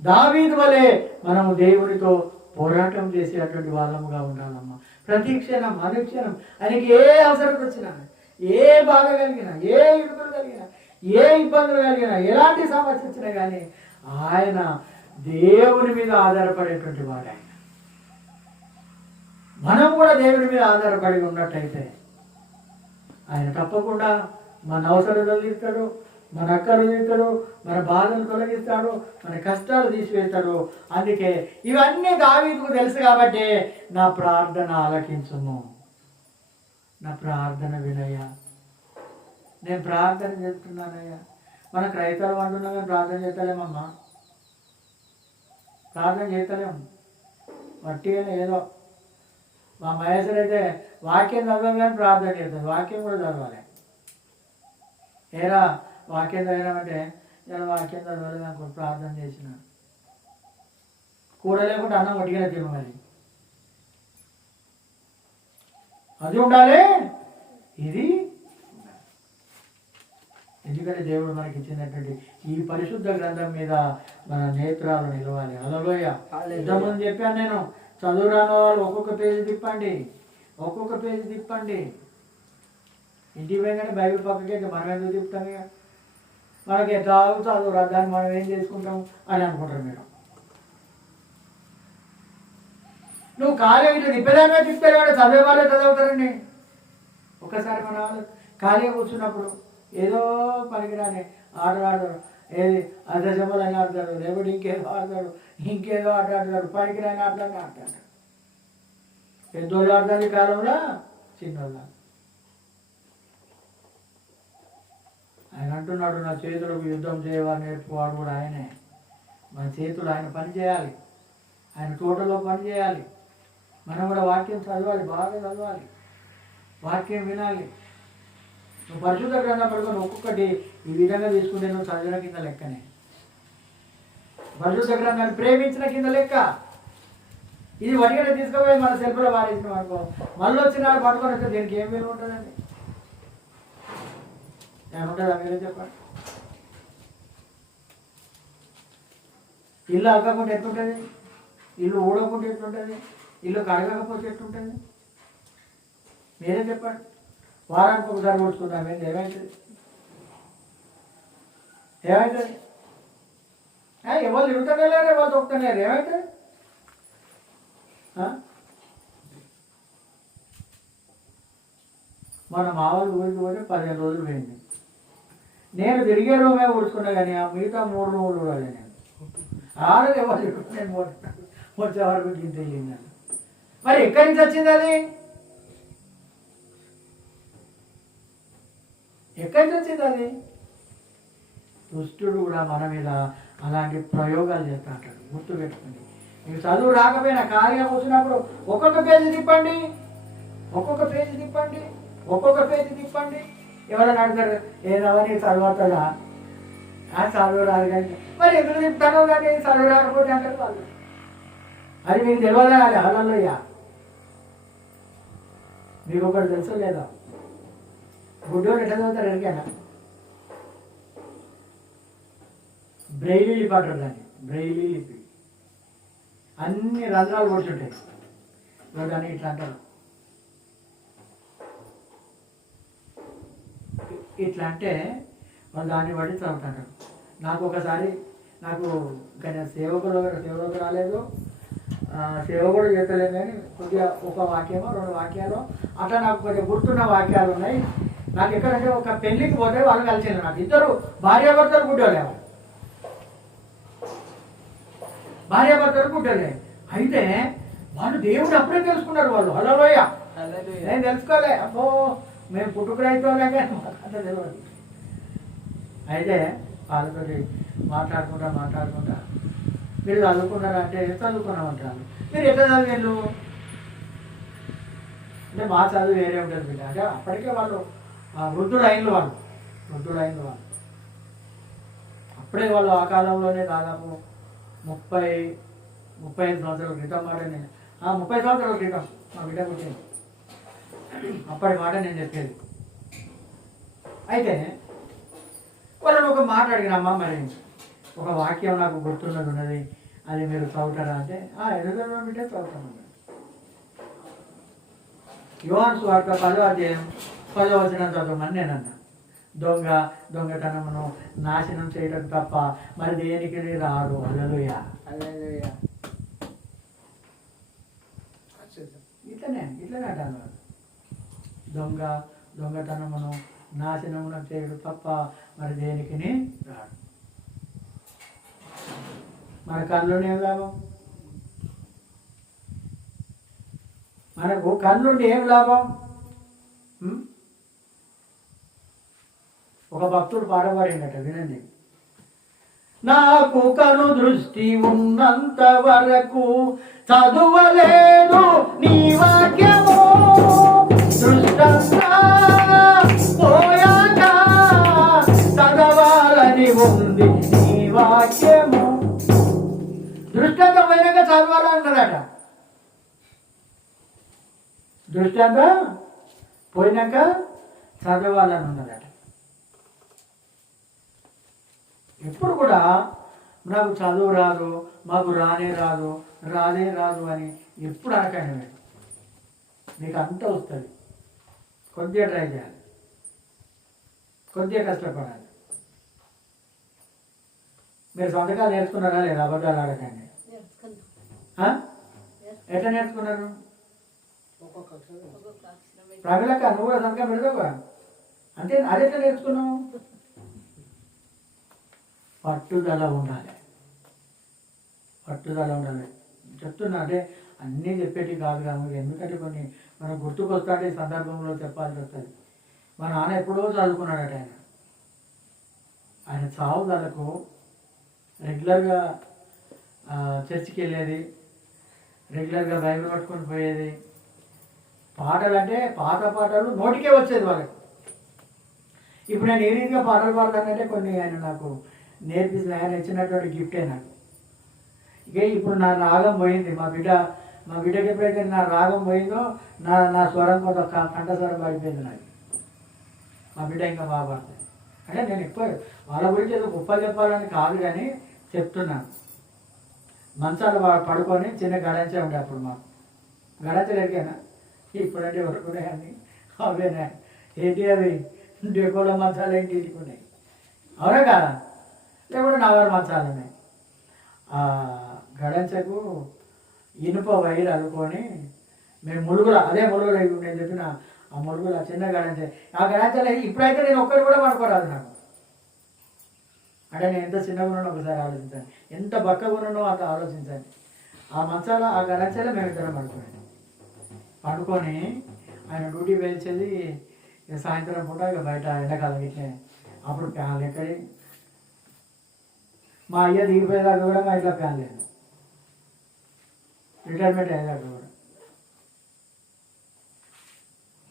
దావీదు వలె మనము దేవుడితో పోరాటం చేసేటువంటి వాళ్ళముగా ఉండాలమ్మా. ప్రతి క్షణం అనుక్షణం ఆయనకి ఏ అవసరం వచ్చినా, ఏ బాధ కలిగినా, ఏ ఇడుపులు కలిగినా, ఏ ఇబ్బందులు కలిగినా, ఎలాంటి సమస్య వచ్చినా కానీ ఆయన దేవుని మీద ఆధారపడేటువంటి వాడు. ఆయన మనం కూడా దేవుని మీద ఆధారపడి ఉన్నట్టయితే ఆయన తప్పకుండా మన అవసరాలు తీస్తాడు, మన అక్కలు తీస్తాడు, మన బాధలు తొలగిస్తాడు, మన కష్టాలు తీసివేస్తాడు. అందుకే ఇవన్నీ దావీదుకు తెలుసు కాబట్టి నా ప్రార్థన ఆలకించుము, నా ప్రార్థన వినయ్యా. నేను ప్రార్థన చేస్తున్నానయ్యా. మన క్రైస్తవులు అంటున్నా కానీ ప్రార్థన చేస్తలేమమ్మా, ప్రార్థన చేస్తలేము. వట్టిగానే ఏదో మా మహేశ్వరు అయితే వాక్యం చదవాలి కానీ ప్రార్థన చేస్తుంది. వాక్యం కూడా చదవాలి. ఏరా వాక్యం చదివామంటే నేను వాక్యం చదవాలి నాకు ప్రార్థన చేసిన, కూర లేకుండా అన్నం ఒట్టిగానే తినమని. అది ఉండాలి, ఇది ఉండాలి. ఎందుకంటే దేవుడు మనకి ఇచ్చినటువంటి ఈ పరిశుద్ధ గ్రంథం మీద మన నేత్రాలు నిలవాలి. హల్లెలూయా. ఇంతకుముందు చెప్పాను నేను, చదువు రాని వాళ్ళు ఒక్కొక్క పేజీ తిప్పండి, ఒక్కొక్క పేజీ తిప్పండి. ఇంటికి పోయినాక బైబిల్ పక్కకి మనం ఎందుకు తిప్పుతాం? ఇక మనకి ఎట్లా చదువు రా, దాన్ని మనం ఏం చేసుకుంటాం అని అనుకుంటారు మీరు. నువ్వు ఖాళీ ఇట్లా తిప్పేదానివే తిప్పేది వాడు చదివే వాళ్ళే చదువుతారండి. ఒక్కసారి మన వాళ్ళు ఖాళీగా కూర్చున్నప్పుడు ఏదో పనికిరాని ఆటలు ఆడతాడు, ఏది అర్ధశంబలు అని ఆడతాడు, లేకపోతే ఇంకేదో ఆడతాడు, ఇంకేదో ఆట ఆడతాడు, పనికిరాని ఆటలన్నీ ఆడతాడు. పెద్దోళ్ళు ఆడతారు ఈ కాలంలో, చిన్నోళ్ళు. ఆయన అంటున్నాడు, నా చేతులకు యుద్ధం చేయవాడు నేర్పువాడు కూడా ఆయనే. మన చేతులు ఆయన పని చేయాలి, ఆయన తోటలో పని చేయాలి. మనం కూడా వాక్యం చదవాలి, బాగా చదవాలి, వాక్యం వినాలి. నువ్వు పరిశుద్ధ గ్రంథం పడుకొని ఒక్కొక్కటి ఈ విధంగా తీసుకుంటే నువ్వు చదివిన కింద లెక్కనే. పరిశుద్ధ గ్రంథాన్ని ప్రేమించిన కింద లెక్క. ఇది వడిగడ తీసుకుపోయి మన సెల్ఫ్లో వారేసినాం అనుకో, మళ్ళీ వచ్చిన పట్టుకొని వస్తే దీనికి ఏం విలువ ఉంటుందండి? ఏముంటుందా మీరే చెప్పండి? ఇల్లు అక్కకుంటే ఎట్లుంటుంది? ఇల్లు ఊడకుంటే ఎట్లుంటుంది? ఇల్లు కడగకపోతే ఎట్లుంటుంది? మీరే చెప్పండి. వారానికి ఒకసారి కొట్టుకుందాం, ఏంటి ఏమవుతుంది? ఏమవుతుంది? ఎవరు తిరుగుతానే లేరు, ఎవరు తొక్కుతానే లేరు, ఏమవుతుంది? మన మామూలు ఊరికి పోతే 15 రోజులు పోయింది. నేను తిరిగే రూమే ఊడ్చుకున్నా కానీ ఆ మిగతా 3 రోజులు కూడా నేను ఆడది ఎవరు నేను వచ్చే వరకు గింత వెళ్ళిందని. మరి ఎక్కడి నుంచి వచ్చింది అది? ఎక్కడి నుంచి వచ్చింది అది? దుష్టుడు కూడా మన మీద అలాంటి ప్రయోగాలు చేస్తూ ఉంటాడు. గుర్తు పెట్టుకోండి. మీరు చదువు రాకపోయినా ఖాళీగా కూర్చున్నప్పుడు ఒక్కొక్క పేజీ తిప్పండి, ఒక్కొక్క పేజీ తిప్పండి, ఒక్కొక్క పేజీ తిప్పండి. ఎవరైనా అడుగుతారు, ఏదవని చదవతుందా? చదువు రాదు కానీ మరి ఎందుకు తిప్పుతానో కానీ చదువు రాకపోతే అంటారు వాళ్ళు. అది మీకు తెలియదా? అది హల్లెలూయా. మీకు ఒకటి తెలుసు లేదా? గుడ్డోడు ఎట్లా చదువుతారు ఎరికేనా? బ్రెయిలీ లిపి అంటారు దాన్ని, బ్రెయిలీ లిపి. అన్ని రంధ్రాలు కూర్చుంటాయి, దాన్ని ఇట్లా అంటారు. ఇట్లా అంటే వాళ్ళు దాన్ని బట్టి చదువుతుంటారు. నాకు ఒకసారి సేవకులు రాలేదు, సేవ కూడా చేస్తలేదు కానీ కొద్దిగా ఒక వాక్యమో 2 వాక్యాలు అట్లా నాకు కొద్దిగా గుర్తున్న వాక్యాలు ఉన్నాయి. నాకు ఎక్కడంటే ఒక పెళ్లికి పోతే వాళ్ళు కలిసింది. నాకు 2 భార్యాభర్తలు గుడ్డోలే, భార్యాభర్తలు గుడ్డోలే. అయితే వాళ్ళు దేవుడు అప్పుడే తెలుసుకున్నారు. వాళ్ళు హల్లెలూయా. నేను తెలుసుకోలే, అబ్బో మేము పుట్టుకురైతోలే కానీ మాకు అంత తెలియదు. అయితే వాళ్ళతో మాట్లాడుకుంటా మీరు చదువుకున్నారంటే చదువుకున్నామంటారు. మీరు ఎట్లా చదివేళ్ళు అంటే మా చదువు వేరే ఉంటుంది బిడ్డ. అంటే అప్పటికే వాళ్ళు వృద్ధులైన వాళ్ళు అప్పుడే వాళ్ళు ఆ కాలంలోనే దాదాపు 35 సంవత్సరాల క్రితం మాట నేను 30 సంవత్సరాల క్రితం మా బిడ్డ పుట్టింది. అప్పటి మాట నేను చెప్పేది. అయితే వాళ్ళని ఒక మాట అడిగినమ్మా, మరి ఒక వాక్యం నాకు గుర్తున్నది, అది మీరు చదువుతారా అంటే ఎదుగుదల బిడ్డ చదువుతామన్నారు. యోహాను సువార్త 10వ అధ్యాయం 10వ వచనం చదవమని నేను అన్నా. దొంగతనమును నాశనం చేయడం తప్ప మరి దేనికి రాడు. హల్లెలూయా. ఇట్లనే అంటాను. దొంగతనమును నాశనమును చేయడం తప్ప మరి దేనికి రాడు. మన కళ్ళుండి ఏం లాభం? మనకు కళ్ళుండి ఏం లాభం? ఒక భక్తుడు పాట పాడిందట, వినండి. నాకు కను దృష్టి ఉన్నంత వరకు చదువలేదు నీ వాక్యము, దృష్టంగా పోయాక చదవాలని ఉంది నీ వాక్యము. దృష్టంగా పోయినాక చదవాలన్నదట. దృష్టంగా పోయినాక చదవాలని ఉన్నదట. ఎప్పుడు కూడా నాకు చదువు రాదు, మాకు రానే రాదు, రాదే రాదు అని ఎప్పుడు అనకండి. మీరు మీకు అంతా వస్తుంది. కొద్దిగా ట్రై చేయాలి, కొద్దిగా కష్టపడాలి. మీరు సంతకాలు నేర్చుకున్నారా లేదా? అబద్ధాలు ఆడకండి. ఎట్లా నేర్చుకున్నారు? ప్రమిళక్క నువ్వు కూడా సంతకం పెడతావు అంటే అది ఎట్లా నేర్చుకున్నావు? పట్టుదల ఉండాలి, పట్టుదల ఉండాలి. చెప్తున్నా అంటే అన్నీ చెప్పేటి కాదు కాదు, ఎందుకంటే కొన్ని మనకు గుర్తుకొస్తాడే ఈ సందర్భంలో చెప్పాల్సి వస్తుంది. మా నాన్న ఎప్పుడో చదువుకున్నాడట. ఆయన చావుదలకు రెగ్యులర్గా చర్చికి వెళ్ళేది, రెగ్యులర్గా బైబిల్ పట్టుకొని పోయేది. పాటలు అంటే పాత పాటలు నోటికే వచ్చేది వాళ్ళకి. ఇప్పుడు నేను ఏ రీతిగా పాటలు పాడతానంటే కొన్ని ఆయన నాకు నేర్పిస్తుంది, ఆయన ఇచ్చినటువంటి గిఫ్టే నాకు. ఇక ఇప్పుడు నా రాగం పోయింది. మా బిడ్డకి ఎప్పుడైతే నా రాగం పోయిందో నా స్వరం కొంత కంఠస్వరం పడిపోయింది నాకు. మా బిడ్డ ఇంకా బాగా పడుతుంది. అంటే నేను ఎక్కువ వాళ్ళ గురించి ఏదో గొప్ప చెప్పాలని కాదు కానీ చెప్తున్నాను. మంచాలు పడుకొని చిన్న గడంచే ఉండే అప్పుడు మాకు. గడంచలు ఎరిగానా? ఇప్పుడంటే వరకున్నాయని అవేనా ఏంటి అవి డెకోలో మంచాలు ఏంటి ఇటుకున్నాయి, అవునా కాదా? లేకుంటే నగరు మంచాలు ఉన్నాయి. ఆ గడంచకు ఇనుప వైర్ అనుకొని మేము ములుగుల అదే ములుగుల నేను చెప్పిన ఆ ములుగుల చిన్న గడంచ. ఆ గడంచలో ఇప్పుడైతే నేను ఒక్కరు కూడా పడుకోరాదు నాకు. అంటే నేను ఎంత చిన్నగా ఉన్నానో ఒకసారి ఆలోచించండి, ఎంత బక్కగా ఉన్నానో అంత ఆలోచించండి. ఆ మంచాల ఆ గడంచలో మేము ఇద్దరం పడుకొని ఆయన డ్యూటీ వేల్చేది. సాయంత్రం పూట ఇక బయట ఎండాకాలం ఇట్లే అప్పుడు ఫ్యాన్లు ఎక్కడి. మా అయ్య దిగిపోయేదాకా కూడా మా ఇంట్లో ఫ్యాన్ లేదు, రిటైర్మెంట్ అయ్యేదాకా కూడా.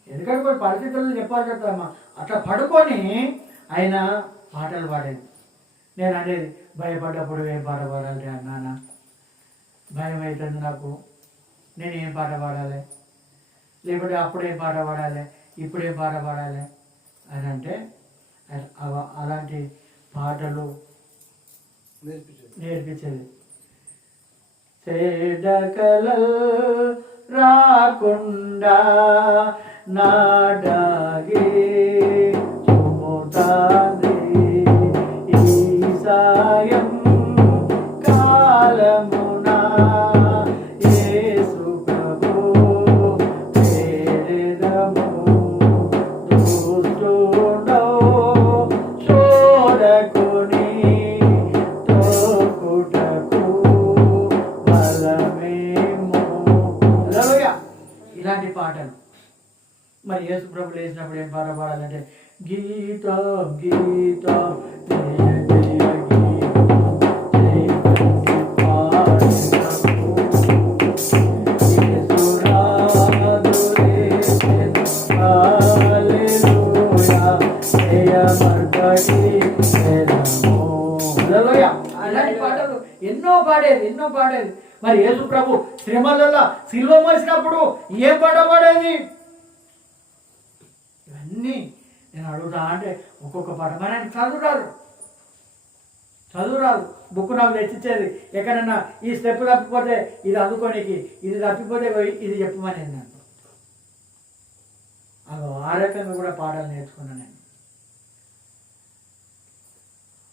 ఎందుకంటే కొన్ని పరిస్థితుల్లో చెప్పాలి చెప్తామా. అట్లా పడుకొని ఆయన పాటలు పాడేది. నేను అనేది భయపడ్డప్పుడు ఏం పాట పాడాలి నాన్న, భయం అవుతుంది నాకు, నేను ఏం పాట పాడాలి, లేకుంటే అప్పుడేం పాట పాడాలి, ఇప్పుడేం పాట పాడాలి అని అంటే అలాంటి పాటలు నేర్పించేది. చెడకలల్ రాకుండా నాడాగే చూతాంది ఈ సాయం కాలమునా యేసు ప్రభు ప్రేరము దుష్టుడో చూడకుని తోకుటకు బలమేమో. ఇలాంటి పాటలు మరి యేసు ప్రభు లేచినప్పుడు ఏం పాట పాడాలంటే గీతం గీతం అలాంటి పాటలు ఎన్నో పాడేది. మరి యేసు ప్రభు శ్రమలలో సిలువ మోసినప్పుడు ఏం పాట పాడేది? ఇవన్నీ నేను అడుగుతా అంటే ఒక్కొక్క పాట. మరి ఆయన చదువు రాదు, బుక్ నాకు తెచ్చిచ్చేది. ఎక్కడన్నా ఈ స్టెప్ తప్పిపోతే ఇది అందుకోనికి, ఇది తప్పిపోతే ఇది చెప్పమని నన్ను. అది ఆ రకంగా కూడా పాటలు నేర్చుకున్నాను నేను.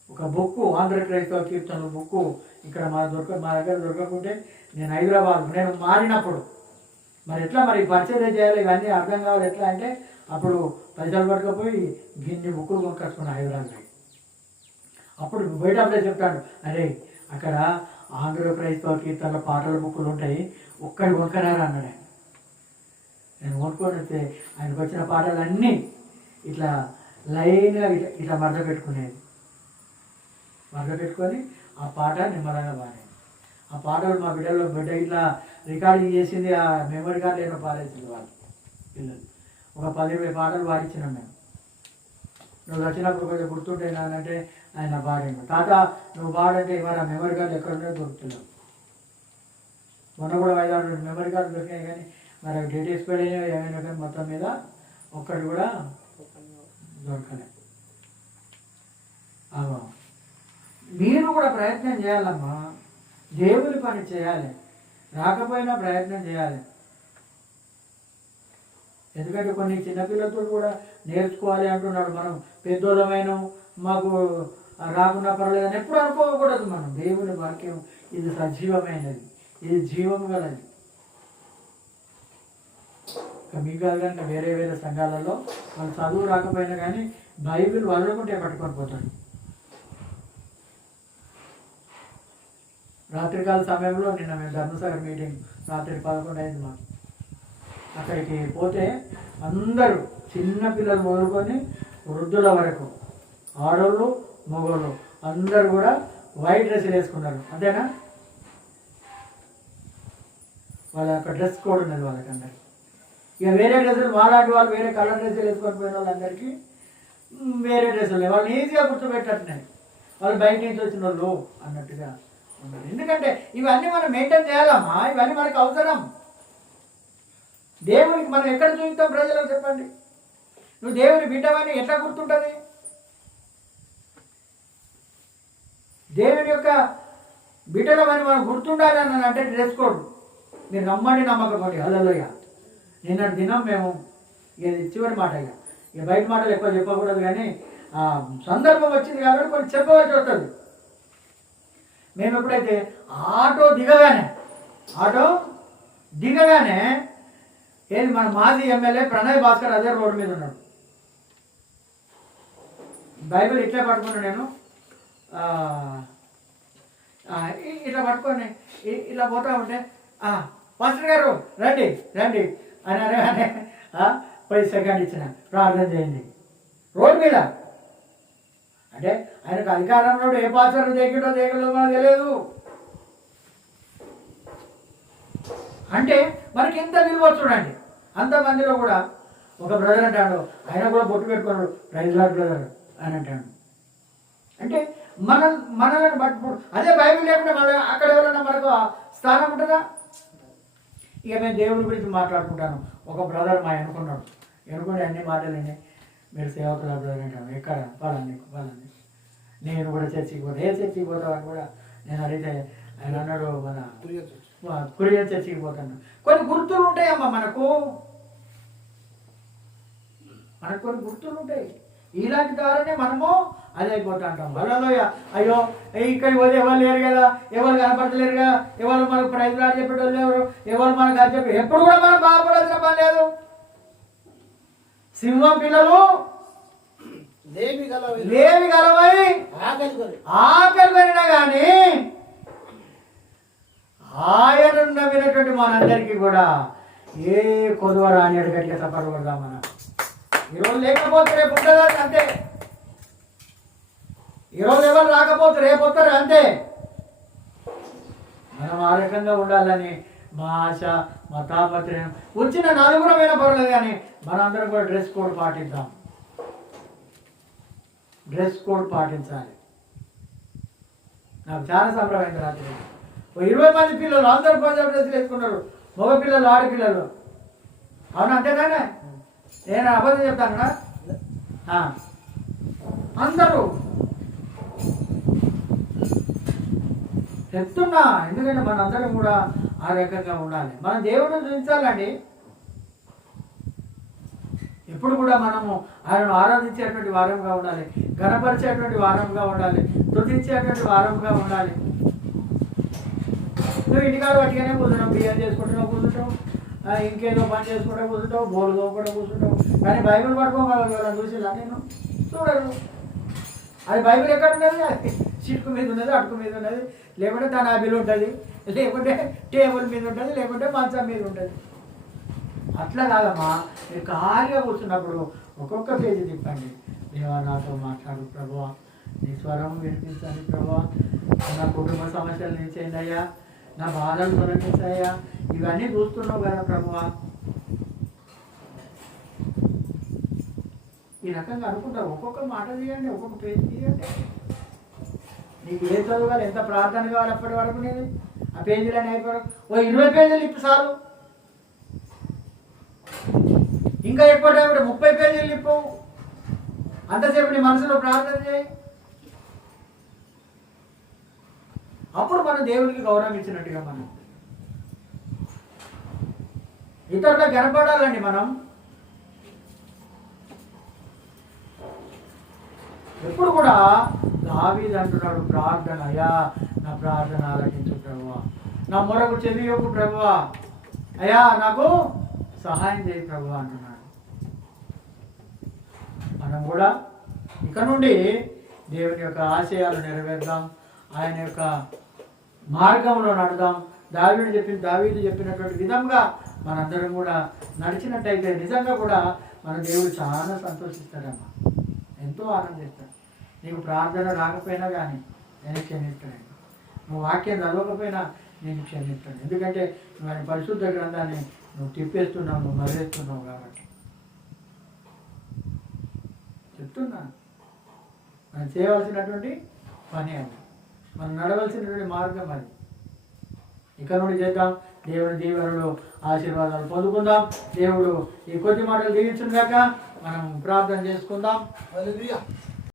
ఒక బుక్ ఆంధ్ర క్రైస్తవ కీర్తనలు బుక్ ఇక్కడ మా దగ్గర దొరకకుంటే నేను హైదరాబాద్ నేను మారినప్పుడు మరి ఎట్లా మరి పరిచయం చేయాలి ఇవన్నీ అర్థం కావాలి. ఎట్లా అంటే అప్పుడు పైసలు పట్టుకపోయి గిన్ని బుక్కులు కొనుక్కొచ్చుకున్నాను హైదరాబాద్. అప్పుడు పోయేటప్పుడే చెప్తాడు, అరే అక్కడ ఆంధ్ర క్రైస్తవ కీర్తనల పాటల బుక్కులు ఉంటాయి, ఒక్కడి కొనుక్కరారా అన్నాడు ఆయన. నేను కొనుక్కొని వస్తే ఆయనకు వచ్చిన పాటలన్నీ ఇట్లా లైన్గా ఇట్లా మరద పెట్టుకొని ఆ పాట నిమ్మలంగా పాడాను. ఆ పాటలు మా బిడ్డ ఇట్లా రికార్డింగ్ చేసింది. ఆ మెమరీ కార్డు ఏమో పాడేసింది వాళ్ళు పిల్లలు. ఒక 10-20 పాటలు పాడించినాం మేము. నువ్వు వచ్చినప్పుడు కొంచెం గుర్తుంటేనానంటే ఆయన పాడాను. తాత నువ్వు పాడంటే ఇవాళ మెమరీ కార్డు ఎక్కడ ఉన్నాయో దొరుకుతున్నావు. మొన్న కూడా 5-6 మెమరీ కార్డు దొరికినాయి కానీ మరి డేట్ ఎక్స్పైర్ అయినా ఏమైనా కానీ మొత్తం మీద ఒక్కటి కూడా దొరకలే. మీరు కూడా ప్రయత్నం చేయాలమ్మా, దేవుని పని చేయాలి, రాకపోయినా ప్రయత్నం చేయాలి. ఎందుకంటే కొన్ని చిన్నపిల్లలతో కూడా నేర్చుకోవాలి అంటున్నాడు. మనం పెద్దోళ్ళమైన మాకు రాకుండా పర్లేదని ఎప్పుడు అనుకోకూడదు. మనం దేవుని వాక్యం ఇది సజీవమైనది, ఇది జీవం గలది. మీకు కాదు కనుక వేరే వేరే సంఘాలలో వాళ్ళు చదువు రాకపోయినా కానీ బైబిల్ వదలకుంటే పట్టుకొని పోతాడు. రాత్రికాల సమయంలో నిన్న మేము ధర్మసాగర్ మీటింగ్ రాత్రి 11 అయింది మాకు. అక్కడికి పోతే అందరూ చిన్న పిల్లలు మొదలుకొని వృద్ధుల వరకు, ఆడోళ్ళు మగోళ్ళు అందరూ కూడా వైట్ డ్రెస్సులు వేసుకున్నారు. అంతేనా? వాళ్ళ యొక్క డ్రెస్ కోడ్ ఉన్నది వాళ్ళకందరికి. ఇక వేరే డ్రెస్సులు మాలాంటి వాళ్ళు వేరే కలర్ డ్రెస్సులు వేసుకొని పోయిన వాళ్ళందరికీ వేరే డ్రెస్సులు వాళ్ళని ఈజీగా గుర్తుపెట్టట్టున్నాయి. వాళ్ళు బయట నుంచి వచ్చిన వాళ్ళు అన్నట్టుగా ఉన్నారు. ఎందుకంటే ఇవన్నీ మనం మెయింటైన్ చేయాలమ్మా, ఇవన్నీ మనకు అవసరం. దేవునికి మనం ఎక్కడ చూపిస్తాం ప్రజలకు చెప్పండి? నువ్వు దేవుని బిడ్డవని ఎట్లా గుర్తుంటుంది? దేవుని యొక్క బిడ్డలమని మనం గుర్తుండాలి అని అంటే డ్రెస్ కోడ్. మీరు నమ్మండి నమ్మకపోండి, హల్లెలూయ. నిన్నటి దినం మేము ఇది చివరి మాట, ఇక బయట మాటలు ఎక్కువ చెప్పకూడదు కానీ సందర్భం వచ్చింది కాబట్టి కొన్ని చెప్పవలసి వస్తుంది. మేము ఎప్పుడైతే ఆటో దిగగానే ఏది మన మాజీ ఎమ్మెల్యే ప్రణయ్ భాస్కర్ అదే రోడ్డు మీద ఉన్నాడు. బైబిల్ ఇట్లా పట్టుకున్నాను నేను, ఇట్లా పట్టుకొని ఇలా పోతా ఉంటే పాస్టర్ గారు రండి రండి అని అనగానే 10 సెకండ్ ఇచ్చిన ప్రార్థన చేయండి రోడ్డు మీద. అంటే ఆయనకు అధికారంలో ఏ పాస్టర్ చేయకూడదో మనకు తెలియదు. అంటే మనకి ఎంత విలువ చూడండి. అంతమందిలో కూడా ఒక బ్రదర్ అంటాడు, ఆయన కూడా బొట్టు పెట్టుకున్నాడు, ప్రైజ్ లార్డ్ బ్రదర్ అని అంటాడు. అంటే మనల్ని బట్టి అదే బైబిల్ లేకుండా మన అక్కడ ఎవరైనా మనకు స్థానం ఉంటుందా? ఇక మేము దేవుడి గురించి మాట్లాడుకుంటాను. ఒక బ్రదర్ మా ఎనుకుని అన్ని మాటలని మీరు సేవకుల బ్రదర్ అంటాను. ఎక్కడ పలాన్ని నేను కూడా చర్చికి పోతా. ఏ చర్చికి పోతావని కూడా నేను అడిగితే ఆయన అన్నాడు, మన కురియన్ చర్చికి పోతాను. కొన్ని గుర్తులు ఉంటాయమ్మా మనకు కొన్ని గుర్తులు ఉంటాయి. ఇలాంటి ద్వారానే మనము అదే అయిపోతా అంటాం. హల్లెలూయా. అయ్యో ఇక్కడికి పోతే ఎవరు లేరు కదా, ఎవరు కనపడతలేరు కదా, ఎవరు మనకు ప్రైజ్ లార్డ్ చెప్పేటోళ్ళు లేరు, ఎవరు మనకు అది చెప్పి ఎప్పుడు కూడా మనం బాధపడాల్సిన పని లేదు. సింహం పిల్లలు లేవి గలవై ఆకలి కొనినా కానీ ఆయన నమ్మినటువంటి మనందరికీ కూడా ఏ కొదువ రాని అడిగట్లే సఫలపడదాం. మనం ఈరోజు లేకపోతే రేపు ఉంటుందని అంతే. ఈరోజు ఎవరు రాకపోతే రేపు వస్తారు అంతే. మనం ఆ రకంగా ఉండాలని మా ఆశ, మా తాపత్రయం. వచ్చిన నలుగురమైన పర్లేదు కానీ మనందరం కూడా డ్రెస్ కోడ్ పాటిద్దాం. డ్రెస్ కోడ్ పాటించాలి. నాకు చాలా సంబరమైంది రాత్రి. 20 మంది పిల్లలు అందరూ పంజాబ్ డ్రెస్సులు వేసుకున్నారు, మగ పిల్లలు ఆడపిల్లలు. అవును అంతేనా? నేను అబద్ధం చెప్తాను. అందరూ చెప్తున్నా. ఎందుకంటే మనందరం కూడా ఆ రకంగా ఉండాలి. మనం దేవుడిని చూపించాలండి. ఎప్పుడు కూడా మనము ఆయనను ఆరాధించేటువంటి వారంగా ఉండాలి, గణపరిచేటువంటి వారంగా ఉండాలి, స్తుతించేటువంటి వారంగా ఉండాలి. నువ్వు ఇంటికాడ పట్టుగానే కూర్చుంటావు, బియ్యం చేసుకుంటున్నావు కూర్చుంటావు, ఇంకేదో పని చేసుకుంటూ కూర్చుంటావు, బోర్డు తోకుండా కూర్చుంటావు. కానీ బైబిల్ పట్టుకోగలరు చూసిలా నేను చూడరు. అది బైబిల్ ఎక్కడ ఉన్నది? అది చిటుకు మీద ఉన్నది, అటుకు మీద ఉన్నది, లేకుంటే తన అభిలు ఉంటుంది, లేకుంటే టేబుల్ మీద ఉంటుంది, లేకుంటే మంచం మీద ఉంటుంది. అట్లా కాదమ్మా. మీరు ఖాళీగా కూర్చున్నప్పుడు ఒక్కొక్క పేజీ తిప్పండి. దేవా నాతో మాట్లాడు ప్రభువా, నీ స్వరం వినిపించండి ప్రభువా, నా కుటుంబ సమస్యలు నిలిచేయండి అయ్యా, నా బాధలు తొలగించాయ్యా. ఇవన్నీ చూస్తున్నావు కదా ప్రభువా. ఈ రకంగా అనుకుంటారు. ఒక్కొక్క మాట తీయండి, ఒక్కొక్క పేజీ తీయండి. నీకు ఏ చదవాలి, ఎంత ప్రార్థన కావాలి అప్పటి వరకు నేను ఆ పేజీలన్నీ అయిపోయారు. 20 పేజీలు ఇప్పు చాలు. ఇంకా ఎక్కువ టైం 30 పేజీలు నింపు, అంతసేపు నీ మనసులో ప్రార్థన చేయి. అప్పుడు మనం దేవునికి గౌరవం ఇచ్చినట్టుగా మనం ఇతరులకు కనపడాలండి. మనం ఎప్పుడు కూడా దావీదు అంటున్నాడు, ప్రార్థన, అయ్యా నా ప్రార్థన ఆలకించు ప్రభువా, నా మొరకు చెవి యొక్కు ప్రభువా, అయ్యా నాకు సహాయం చేయి ప్రభువా అంటున్నాడు. మనం కూడా ఇక నుండి దేవుని యొక్క ఆశయాలు నెరవేర్దాం, ఆయన యొక్క మార్గంలో నడుదాం. దావీదు చెప్పినటువంటి విధంగా మనందరం కూడా నడిచినట్టయితే నిజంగా కూడా మన దేవుడు చాలా సంతోషిస్తాడమ్మా, ఎంతో ఆనందిస్తాడు. నీకు ప్రార్థన రాకపోయినా కానీ నేను క్షమిస్తాడు, నువ్వు వాక్యం చదవకపోయినా నేను క్షమిస్తాడు. ఎందుకంటే నువ్వు ఆయన పరిశుద్ధ గ్రంథాన్ని నువ్వు తిప్పేస్తున్నావు, నువ్వు మరేస్తున్నావు కాబట్టి చెప్తున్నాను. మనం చేయవలసినటువంటి పని అది, మనం నడవలసినటువంటి మార్గం అది. ఇక నుండి చేద్దాం. దేవుని దీవెనలు ఆశీర్వాదాలు పొందుకుందాం. దేవుడు ఈ కొద్ది మాటలు దీవించుగాక. మనం ప్రార్థన చేసుకుందాం. హల్లెలూయా.